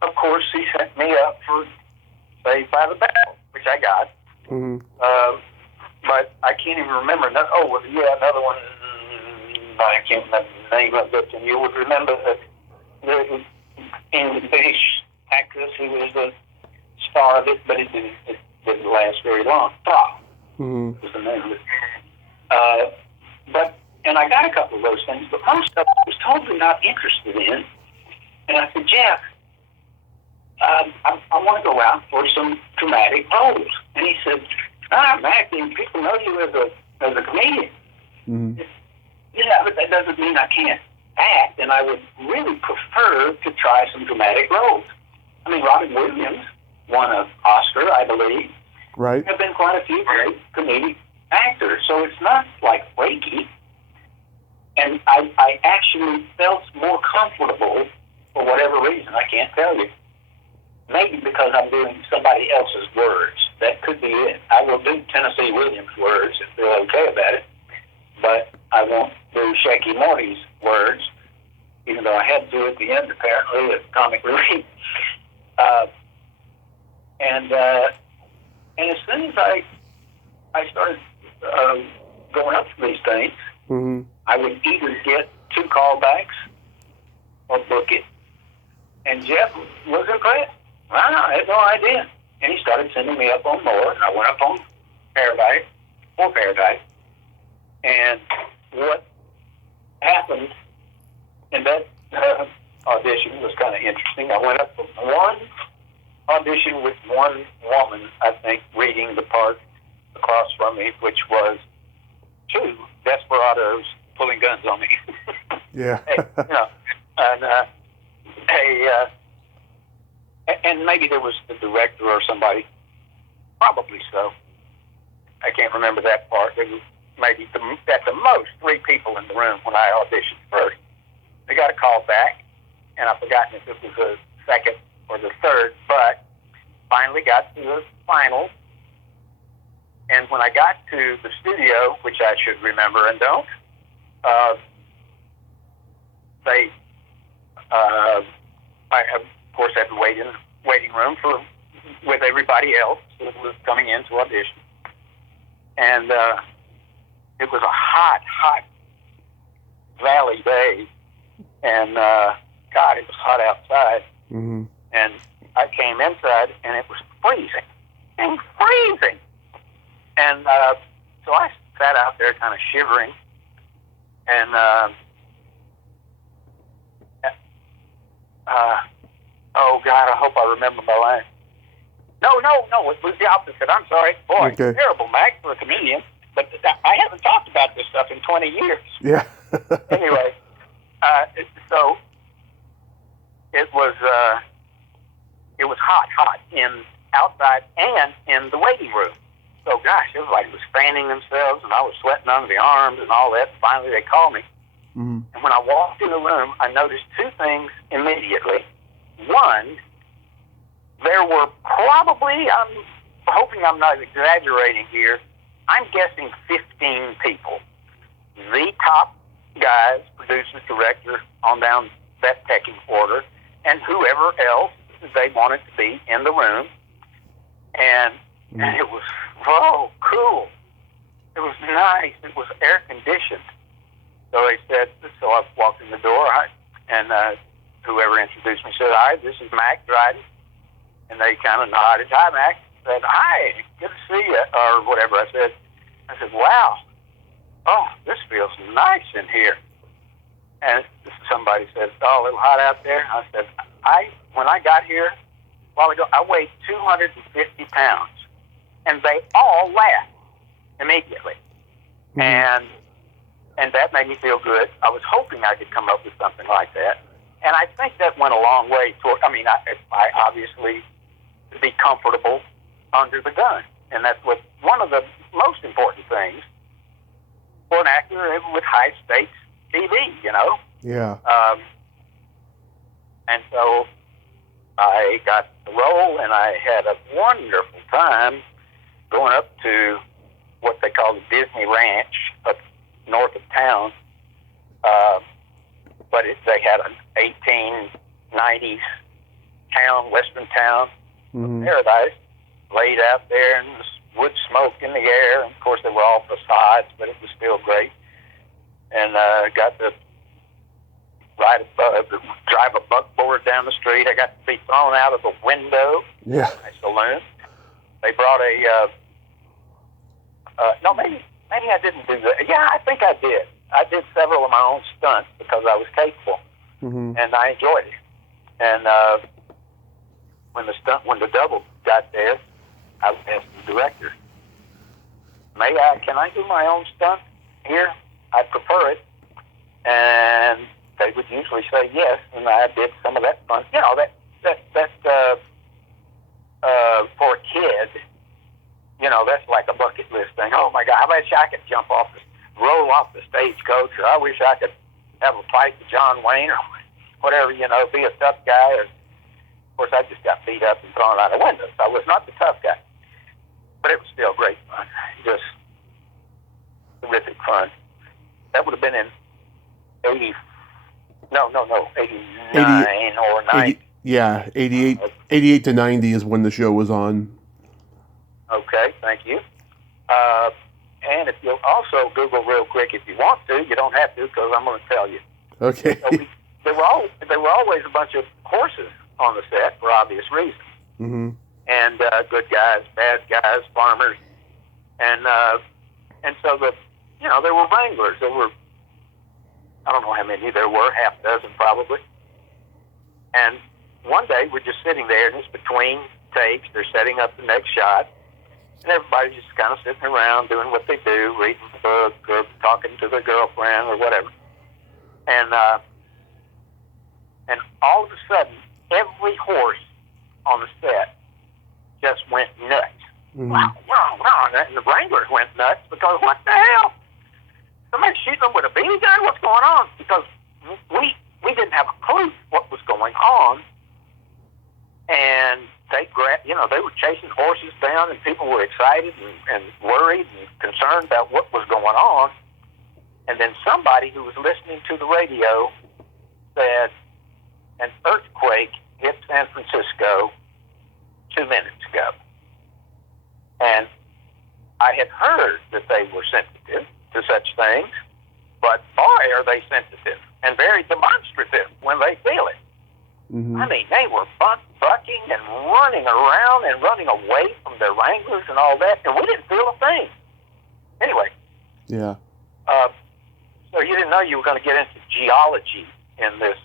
of course, he sent me up for Saved by the Bell, which I got. Mm-hmm. But I can't even remember. Another one. I can't remember the name of it, and you would remember that the English actress who was the star of it, but it didn't last very long. Was the name of it. And I got a couple of those things, but most of it I was totally not interested in. And I said, Jeff, I want to go out for some dramatic roles. And he said, Mack, people know you as a comedian. Mm-hmm. Yeah, but that doesn't mean I can't act, and I would really prefer to try some dramatic roles. I mean, Robin Williams won an Oscar, I believe. Right. There have been quite a few great comedic actors, so it's not like flaky. And I actually felt more comfortable for whatever reason. I can't tell you. Maybe because I'm doing somebody else's words. That could be it. I will do Tennessee Williams' words if they're okay about it, but I won't do Shecky Morty's words, even though I had to at the end, apparently, at Comic Relief. And as soon as I started going up for these things, mm-hmm. I would either get 2 callbacks or book it. And Jeff was impressed. I had no idea. And he started sending me up on more. I went up on Paradise. And what happened in that audition was kind of interesting. I went up for one audition with one woman, I think, reading the part across from me, which was 2 desperados pulling guns on me. Yeah. And maybe there was the director or somebody, probably so. I can't remember that part. There was maybe at the most 3 people in the room when I auditioned first. They got a call back, and I've forgotten if it was the second or the third, but finally got to the final. And when I got to the studio, which I should remember and don't, I of course had to wait in the waiting room with everybody else who was coming in to audition. And it was a hot valley day, and God, it was hot outside. Mm-hmm. And I came inside, and it was freezing. And so I sat out there kind of shivering, and oh God, I hope I remember my line. No, it was the opposite. I'm sorry. Boy, okay. Terrible, Mack, for a comedian. But I haven't talked about this stuff in 20 years. Yeah. Anyway, so it was hot outside and in the waiting room. So gosh, everybody was fanning themselves, and I was sweating under the arms and all that. Finally, they called me. Mm-hmm. And when I walked in the room, I noticed 2 things immediately. One, there were probably, I'm hoping I'm not exaggerating here, I'm guessing 15 people. The top guys, producers, director, on down that pecking order, and whoever else they wanted to be in the room. And it was, cool. It was nice. It was air-conditioned. So I walked in the door, and whoever introduced me said, "Hi, this is Mack Dryden." And they kind of nodded. "Hi, Mack." I said, "Hi, good to see you," or whatever I said. I said, "Wow, this feels nice in here." And somebody said, "Oh, a little hot out there." I said, when I got here a while ago, I weighed 250 pounds. And they all laughed immediately. Mm-hmm. And that made me feel good. I was hoping I could come up with something like that. And I think that went a long way toward, I obviously to be comfortable under the gun. And that's one of the most important things for an actor with high stakes TV, Yeah. And so I got the role, and I had a wonderful time going up to what they call the Disney Ranch up north of town But they had an 1890s town, western town, paradise, laid out there, and wood smoke in the air. And of course, they were all facades, but it was still great. And got to drive a buckboard down the street. I got to be thrown out of the window. Yeah. In a saloon. They brought no, maybe I didn't do that. Yeah, I think I did. I did several of my own stunts because I was capable, and I enjoyed it. And when the double got there, I asked the director, can I do my own stunt here? I prefer it. And they would usually say yes, and I did some of that fun. You know, that for a kid, you know, that's like a bucket list thing. Oh my God, I wish I could roll off the stagecoach, or I wish I could have a fight with John Wayne, or whatever, you know, be a tough guy. Or, of course, I just got beat up and thrown out of windows. I was not the tough guy, but it was still great fun. Just terrific fun. That would have been in 89 or 90. Yeah, 88 to 90 is when the show was on. Okay, thank you. And if you'll also Google real quick if you want to, you don't have to because I'm going to tell you. Okay. So there were always a bunch of horses on the set for obvious reasons. And good guys, bad guys, farmers, and so there were wranglers. There were, I don't know how many there were, half a dozen probably. And one day we're just sitting there, and it's between takes. They're setting up the next shot. And everybody's just kind of sitting around doing what they do, reading a book or talking to their girlfriend or whatever. And all of a sudden, every horse on the set just went nuts. Wow. And the wranglers went nuts because what the hell? Somebody's shooting them with a BB gun? What's going on? Because we didn't have a clue what was going on. And they were chasing horses down, and people were excited and worried and concerned about what was going on. And then somebody who was listening to the radio said, an earthquake hit San Francisco 2 minutes ago. And I had heard that they were sensitive to such things, but boy, are they sensitive and very demonstrative when they feel it. I mean, they were bucking and running around and running away from their wranglers and all that, and we didn't feel a thing. Anyway. Yeah. So you didn't know you were going to get into geology in this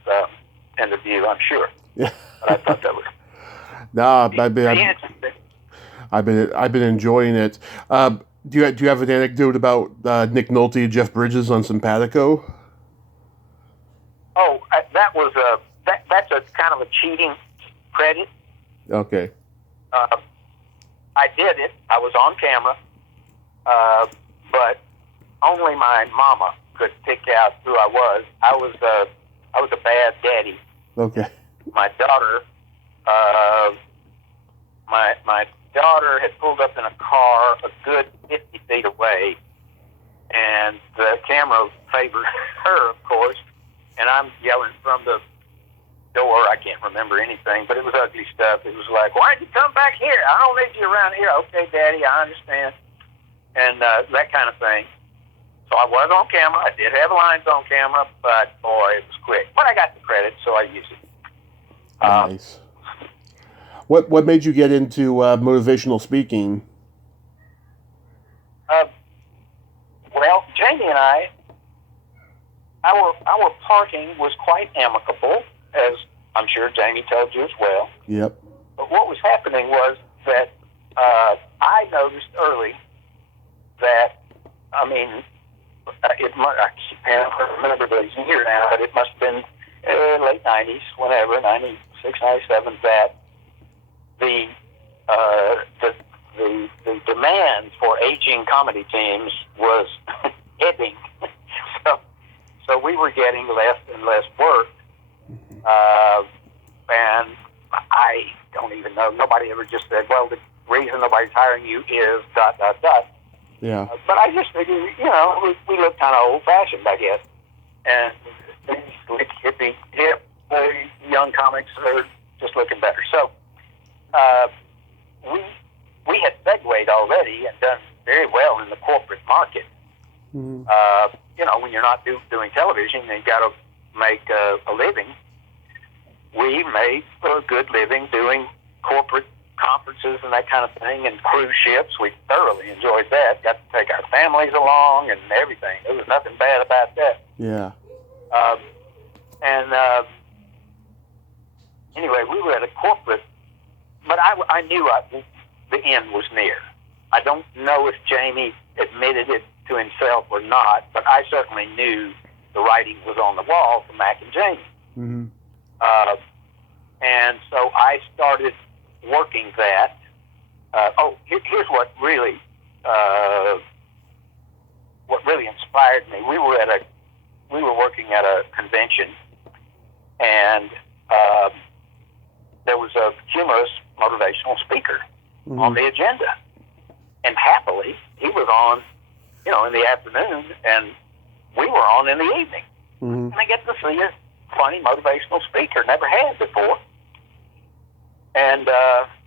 interview, I'm sure. Yeah. But I thought that was. No, I've been enjoying it. Do you have an anecdote about Nick Nolte and Jeff Bridges on Simpatico? Oh, that was that's a kind of a cheating credit. Okay. I did it. I was on camera, but only my mama could pick out who I was. I was a bad daddy. Okay. My daughter, my daughter had pulled up in a car a good 50 feet away, and the camera favored her, of course, and I'm yelling from the door. I can't remember anything, but it was ugly stuff. It was like, why'd you come back here? I don't need you around here. Okay, Daddy, I understand. And that kind of thing. So I was on camera. I did have lines on camera, but boy, it was quick. But I got the credit, so I used it. Nice. What made you get into motivational speaking? Well, Jamie and our parting was quite amicable, as I'm sure Jamie told you as well. Yep. But what was happening was that I noticed early that, I mean, I can't remember the year now, but it must have been late 90s, whenever, 96, 97, that the demand for aging comedy teams was ebbing. So we were getting less and less work, and I don't even know. Nobody ever just said, well, the reason nobody's hiring you is ... Yeah. But I just figured, we look kind of old-fashioned, I guess. and these slick, hippie, hip, young comics are just looking better. So we had segued already and done very well in the corporate market. Mm-hmm. When you're not doing television, you got to make a living. We made a good living doing corporate conferences and that kind of thing, and cruise ships. We thoroughly enjoyed that. Got to take our families along and everything. There was nothing bad about that. Yeah. Anyway, we were at a corporate, but I knew the end was near. I don't know if Jamie admitted it to himself or not, but I certainly knew the writing was on the wall for Mack and Jamie. Mm-hmm. And so I started working that. Here's what really inspired me. We were working at a convention, and there was a humorous motivational speaker mm-hmm. on the agenda, and happily he was on, in the afternoon, and we were on in the evening. Mm-hmm. And I get to see a funny motivational speaker, never had before. And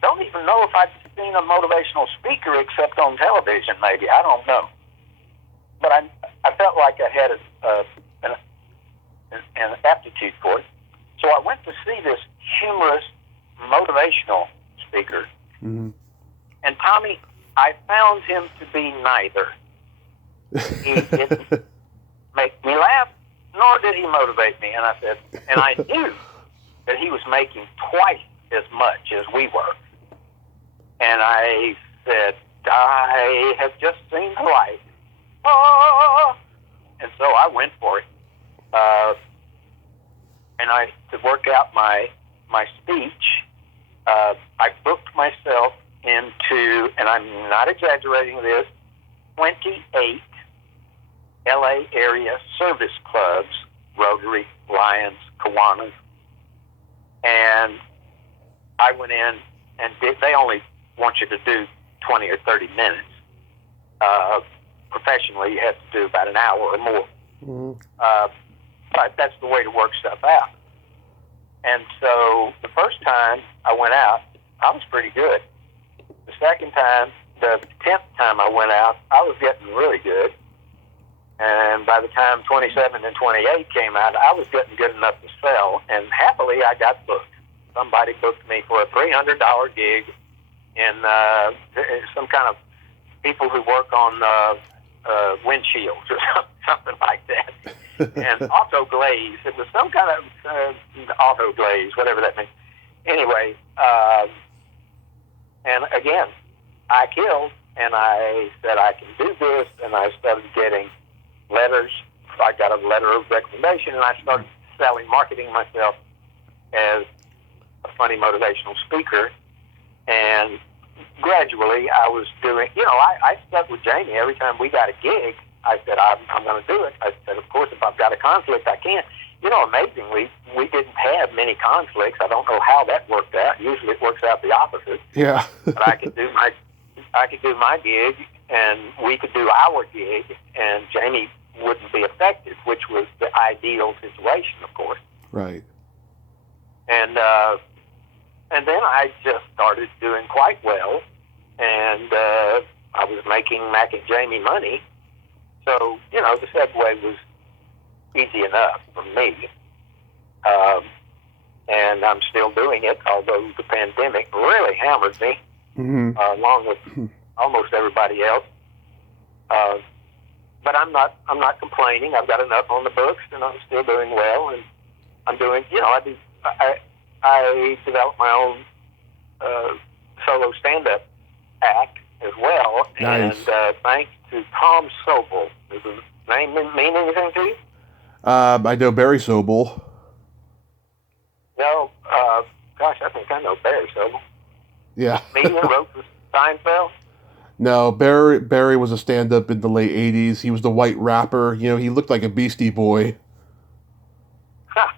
don't even know if I'd seen a motivational speaker except on television, maybe. I don't know. But I felt like I had an aptitude for it. So I went to see this humorous motivational speaker. Mm-hmm. And Tommy, I found him to be neither. He didn't make me laugh, nor did he motivate me. And I knew that he was making twice as much as we were. And I said, I have just seen the light. Oh! And so I went for it. And to work out my speech, I booked myself into, and I'm not exaggerating this, 28 LA area service clubs, Rotary, Lions, Kiwanis, and I went in and they only want you to do 20 or 30 minutes. Professionally, you have to do about an hour or more. Mm-hmm. But that's the way to work stuff out. And so the first time I went out, I was pretty good. The second time, the 10th time I went out, I was getting really good. And by the time 27 and 28 came out, I was getting good enough to sell. And happily, I got booked. Somebody booked me for a $300 gig in some kind of people who work on windshields or something like that. And auto glaze. It was some kind of auto glaze, whatever that means. Anyway, and again, I killed, and I said I can do this, and I started getting letters. I got a letter of recommendation, and I started marketing myself as a funny motivational speaker. And gradually, I was doing, I stuck with Jamie every time we got a gig. I said, I'm going to do it. I said, of course, if I've got a conflict, I can't. Amazingly, we didn't have many conflicts. I don't know how that worked out. Usually it works out the opposite. Yeah. But I could do my gig, and we could do our gig, and Jamie wouldn't be affected, which was the ideal situation, of course. Right. And then I just started doing quite well, and I was making Mack and Jamie money. So, the segue was easy enough for me. And I'm still doing it, although the pandemic really hammered me, mm-hmm. Along with almost everybody else. But I'm not complaining. I've got enough on the books, and I'm still doing well. And I'm doing, I developed my own solo stand-up act as well. Nice. And thanks to Tom Sobel. Does the name mean anything to you? I know Barry Sobel. No, I think I know Barry Sobel. Yeah. Median wrote for Seinfeld? No, Barry was a stand-up in the late 80s. He was the white rapper. He looked like a Beastie Boy. Huh.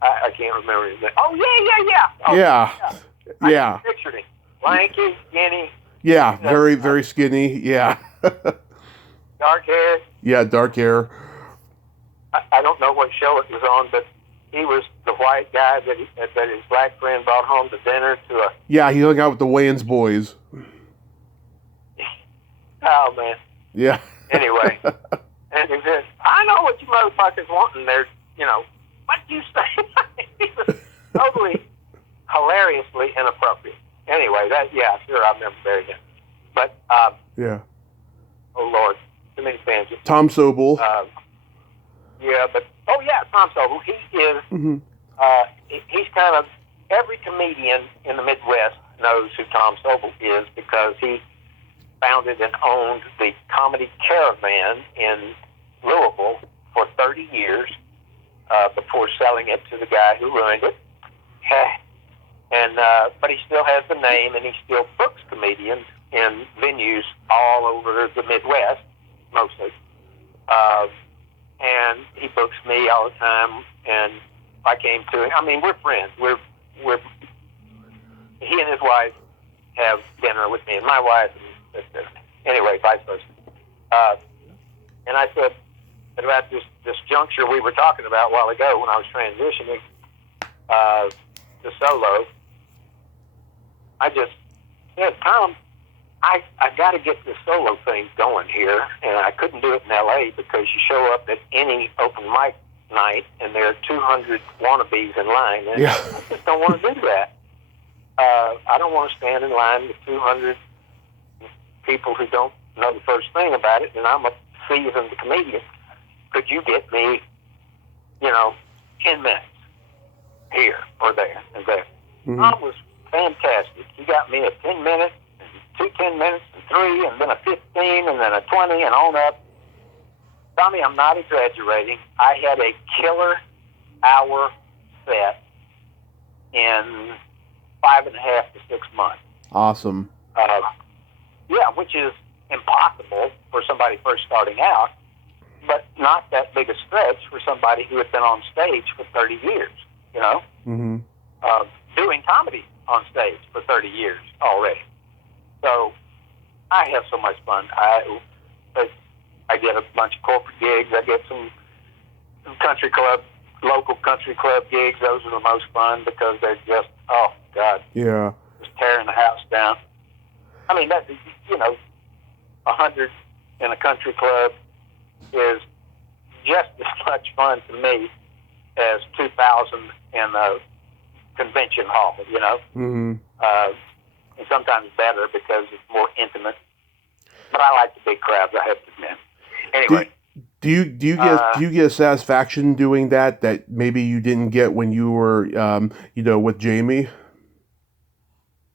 I can't remember his name. Oh, yeah. Oh, Yeah. Yeah. I pictured him. Lanky, skinny. Yeah, very, very skinny. Yeah. Dark hair. Yeah, dark hair. I don't know what show it was on, but he was the white guy that his black friend brought home to dinner to a... Yeah, he hung out with the Wayans boys. Oh, man. Yeah. Anyway, and he said, I know what you motherfuckers want, and they're, what do you say? He was totally hilariously inappropriate. Anyway, sure, I remember very good. But, yeah. Oh, Lord, too many tangents. Tom Sobel. Tom Sobel. He is, he's kind of, every comedian in the Midwest knows who Tom Sobel is because he founded and owned the Comedy Caravan in Louisville for 30 years before selling it to the guy who ruined it. But he still has the name, and he still books comedians in venues all over the Midwest, mostly. And he books me all the time, and I came to him. I mean, we're friends. He and his wife have dinner with me, and my wife, and anyway, vice versa. And I said about this juncture we were talking about a while ago when I was transitioning to solo. I just said, Tom, I got to get this solo thing going here, and I couldn't do it in L.A. because you show up at any open mic night, and there are 200 wannabes in line, and I just don't want to do that. I don't want to stand in line with 200 people who don't know the first thing about it, and I'm a seasoned comedian. Could you get me, 10 minutes here or there and there? Tom was fantastic. He got me a 10 minutes, and 2 10 minutes, and 3, and then a 15, and then a 20, and on up. Tommy, I'm not exaggerating. I had a killer hour set in 5.5 to 6 months. Awesome. Which is impossible for somebody first starting out, but not that big a stretch for somebody who had been on stage for 30 years, doing comedy on stage for 30 years already. So I have so much fun. I get a bunch of corporate gigs. I get some local country club gigs. Those are the most fun because they're just, oh, God. Yeah. Just tearing the house down. I mean, 100 in a country club is just as much fun to me as 2,000 in a convention hall, and sometimes better because it's more intimate. But I like the big crowds, I have to admit. Anyway, do you get satisfaction doing that maybe you didn't get when you were with Jamie?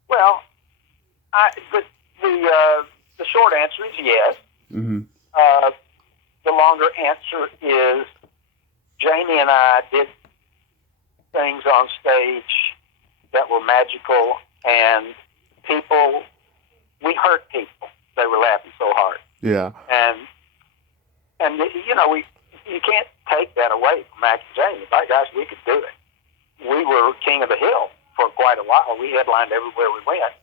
Well, the short answer is yes. The longer answer is Jamie and I did things on stage that were magical, and we hurt people. They were laughing so hard. Yeah. And you can't take that away from Mack and Jamie. By gosh, we could do it. We were king of the hill for quite a while. We headlined everywhere we went.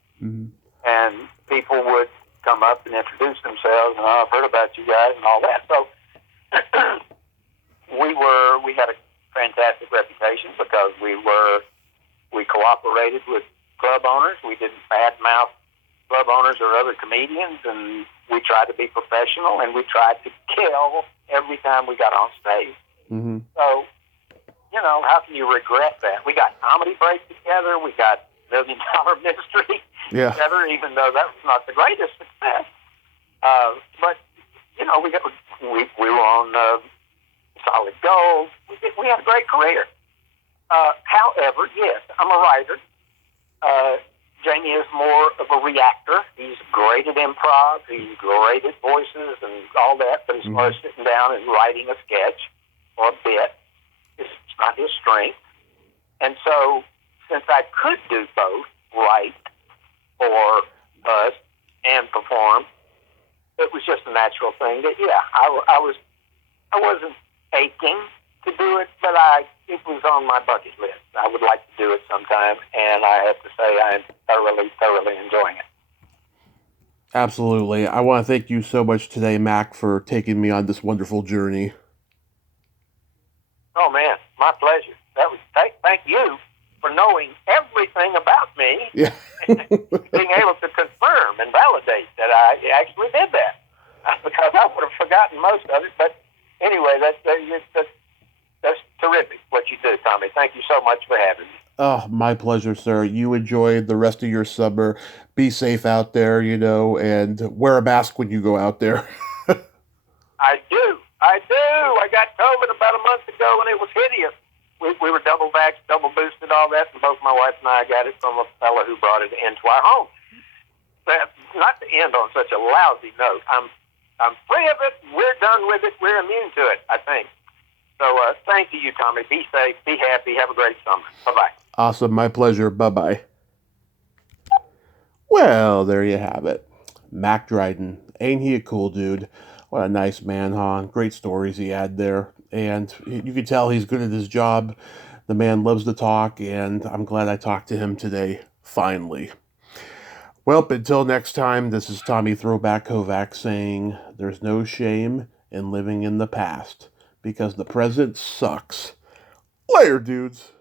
And people would come up and introduce themselves, and I've heard about you guys and all that. So we had a fantastic reputation because we cooperated with club owners. We didn't badmouth club owners or other comedians, and we tried to be professional, and we tried to kill every time we got on stage. So, how can you regret that? We got Comedy Break together. We got $1 Million Mystery together, even though that was not the greatest success. But, we were on Solid Gold. We had a great career. However, yes, I'm a writer. Jamie is more of a reactor. He's great at improv. He's great at voices and all that. But as far as sitting down and writing a sketch or a bit, it's not his strength. And so, since I could do both, write or buzz and perform, it was just a natural thing that, I wasn't aching to do it, but it was on my bucket list. I would like to do it sometime, and I have to say I am thoroughly, thoroughly enjoying it. Absolutely. I want to thank you so much today, Mack, for taking me on this wonderful journey. Oh, man, my pleasure. That was thank you for knowing everything about me, Yeah. being able to confirm and validate that I actually did that, because I would have forgotten most of it. But anyway, that's terrific what you do, Tommy. Thank you so much for having me. Oh, my pleasure, sir. You enjoy the rest of your summer. Be safe out there, and wear a mask when you go out there. I do. I got COVID about a month ago, and it was hideous. We were double vaxxed, double boosted, all that, and both my wife and I got it from a fellow who brought it into our home. But not to end on such a lousy note. I'm free of it. We're done with it. We're immune to it, I think. So thank you, Tommy. Be safe. Be happy. Have a great summer. Bye-bye. Awesome. My pleasure. Bye-bye. Well, there you have it. Mack Dryden. Ain't he a cool dude? What a nice man, huh? Great stories he had there. And you can tell he's good at his job. The man loves to talk, and I'm glad I talked to him today, finally. Well, until next time, this is Tommy Throwback Kovac saying there's no shame in living in the past because the present sucks. Later, dudes.